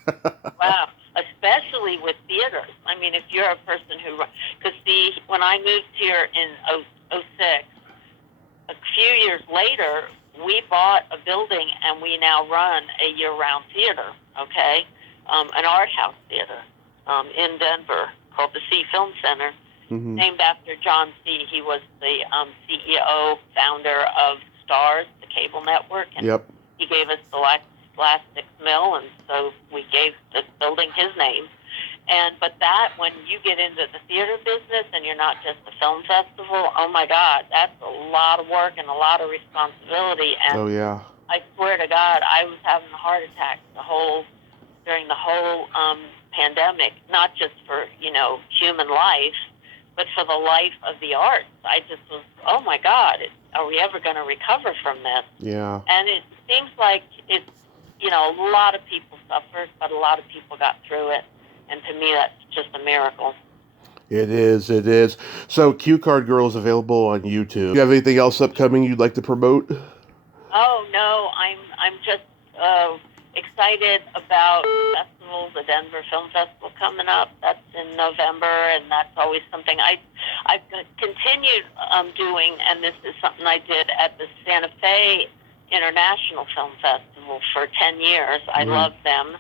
Wow. Especially with theaters. If you're a person who... Because, when I moved here in '06, a few years later, we bought a building and we now run a year-round theater, okay? An art house theater in Denver called the C Film Center. Named after John C. He was the CEO, founder of Starz, the cable network. And he gave us the last $6 million, and so we gave the building his name. But when you get into the theater business and you're not just a film festival, oh my God, that's a lot of work and a lot of responsibility. And I swear to God, I was having a heart attack during the whole pandemic, not just for, human life, but for the life of the arts. I just was, oh my God, are we ever going to recover from this? Yeah. And it seems like it's, a lot of people suffered, but a lot of people got through it. And to me, that's just a miracle. It is. So Q Card Girl is available on YouTube. Do you have anything else upcoming you'd like to promote? Oh, no, I'm just excited about festivals, the Denver Film Festival coming up. That's in November, and that's always something I've continued doing, and this is something I did at the Santa Fe International Film Festival for 10 years. I love them.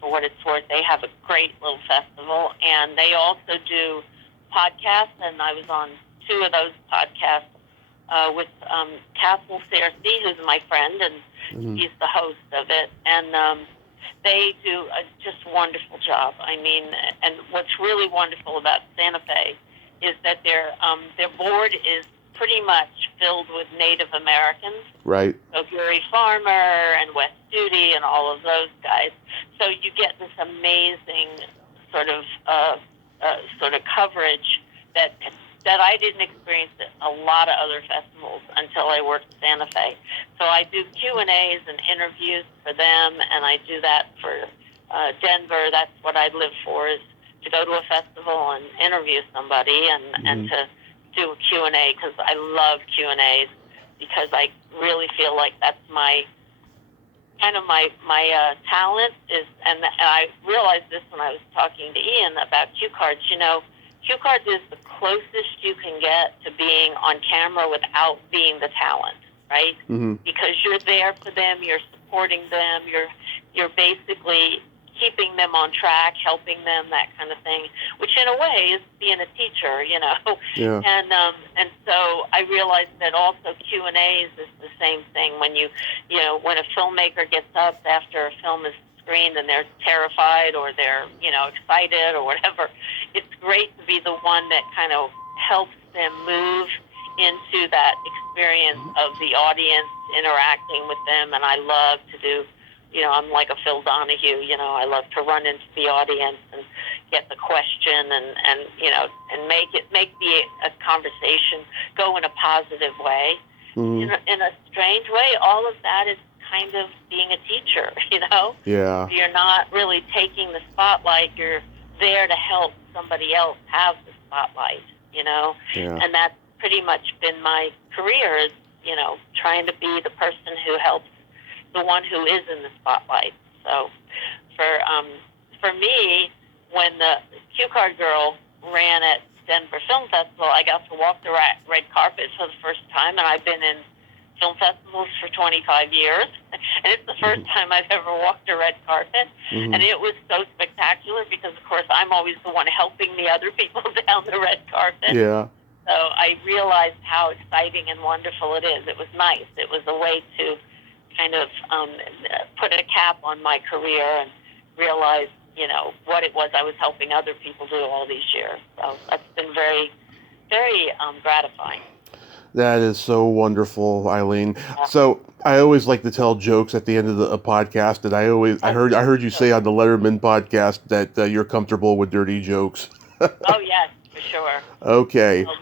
For what it's worth, they have a great little festival, and they also do podcasts, and I was on 2 of those podcasts with Castle CRC, who's my friend, and he's the host of it, and they do a just wonderful job. I mean, and what's really wonderful about Santa Fe is that their board is pretty much filled with Native Americans. Right. So Gary Farmer and Wes Studi and all of those guys. So you get this amazing sort of coverage that I didn't experience at a lot of other festivals until I worked at Santa Fe. So I do Q&As and interviews for them, and I do that for Denver. That's what I live for, is to go to a festival and interview somebody and to do a Q&A, because I love Q&As, because I really feel like that's my talent is, and I realized this when I was talking to Ian about cue cards. You know, cue cards is the closest you can get to being on camera without being the talent, right? Because you're there for them, you're supporting them, you're basically keeping them on track, helping them, that kind of thing, which in a way is being a teacher, you know. Yeah. And so I realized that also Q&As is the same thing. When you know, when a filmmaker gets up after a film is screened and they're terrified or they're, you know, excited or whatever, it's great to be the one that kind of helps them move into that experience of the audience interacting with them. And I love to do, you know, I'm like a Phil Donahue, you know, I love to run into the audience and get the question and you know, and make a conversation go in a positive way. In a strange way, all of that is kind of being a teacher, you know? Yeah. You're not really taking the spotlight, you're there to help somebody else have the spotlight, you know? Yeah. And that's pretty much been my career, is, you know, trying to be the person who helps the one who is in the spotlight. So for me, when the Cue Card Girl ran at Denver Film Festival, I got to walk the red carpet for the first time, and I've been in film festivals for 25 years, and it's the first time I've ever walked a red carpet, and it was so spectacular because, of course, I'm always the one helping the other people down the red carpet. Yeah. So I realized how exciting and wonderful it is. It was nice. It was a way to kind of put a cap on my career and realize, you know, what it was I was helping other people do all these years. So that's been very, very gratifying. That is so wonderful, Eileen. So I always like to tell jokes at the end of a podcast, and I heard you say on the Letterman podcast that you're comfortable with dirty jokes. Oh yes, for sure. Okay. Well,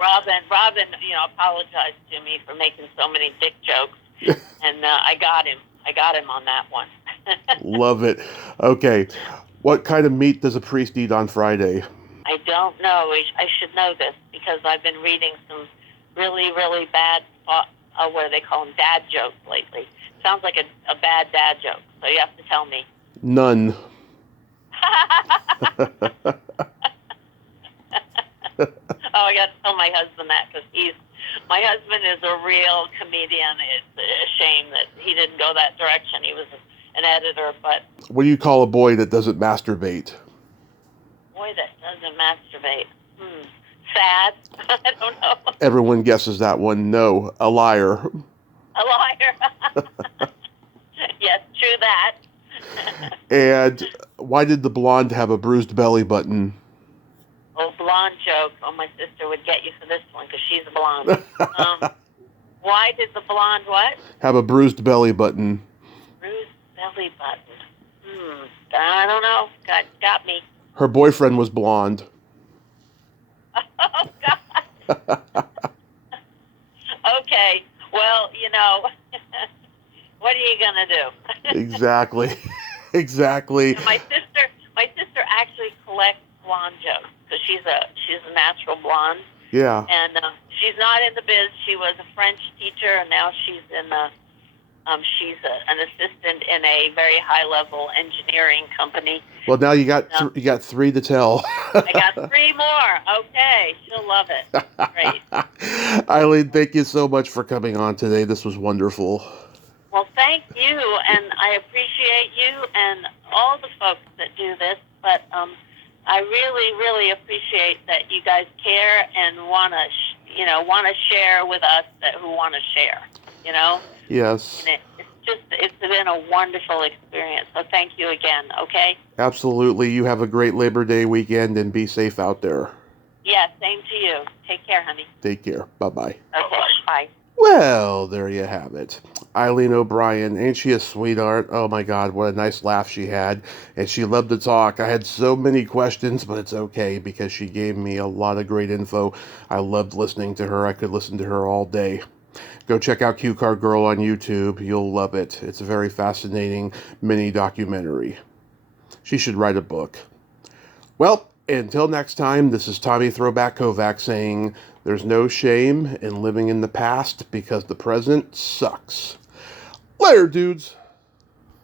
Robin, you know, apologized to me for making so many dick jokes. And I got him on that one. Love it. Okay. What kind of meat does a priest eat on Friday? I don't know. I should know this because I've been reading some really, really bad, what do they call them, dad jokes lately. Sounds like a bad dad joke, so you have to tell me. None. Oh, I got to tell my husband that because my husband is a real comedian. It's a shame that he didn't go that direction. He was an editor, but... What do you call a boy that doesn't masturbate? Boy that doesn't masturbate. Sad? I don't know. Everyone guesses that one. No, a liar. A liar. Yes, true that. And why did the blonde have a bruised belly button? Oh, blonde joke. Oh, my sister would get you for this one because she's a blonde. Why did the blonde what? Have a bruised belly button. Bruised belly button. I don't know. Got me. Her boyfriend was blonde. Oh, God. Okay. Well, you know, what are you going to do? Exactly. Exactly. My sister actually collects blonde jokes because she's a natural blonde. Yeah. And she's not in the biz. She was a French teacher, and now she's in an assistant in a very high-level engineering company. Well, now you got you got 3 to tell. I got 3 more. Okay, she'll love it. Great. Eileen, thank you so much for coming on today. This was wonderful. Well, thank you, and I appreciate you and all the folks that do this, but I really, really appreciate that you guys care and want to share with us who want to share, Yes. And it's been a wonderful experience, so thank you again, okay? Absolutely. You have a great Labor Day weekend and be safe out there. Yeah, same to you. Take care, honey. Take care. Bye-bye. Okay, bye. Well, there you have it. Eileen O Brien, ain't she a sweetheart? Oh my God, what a nice laugh she had. And she loved to talk. I had so many questions, but it's okay because she gave me a lot of great info. I loved listening to her. I could listen to her all day. Go check out Cue Card Girl on YouTube. You'll love it. It's a very fascinating mini documentary. She should write a book. Well, until next time, this is Tommy Throwback Kovac saying there's no shame in living in the past because the present sucks. Later, dudes.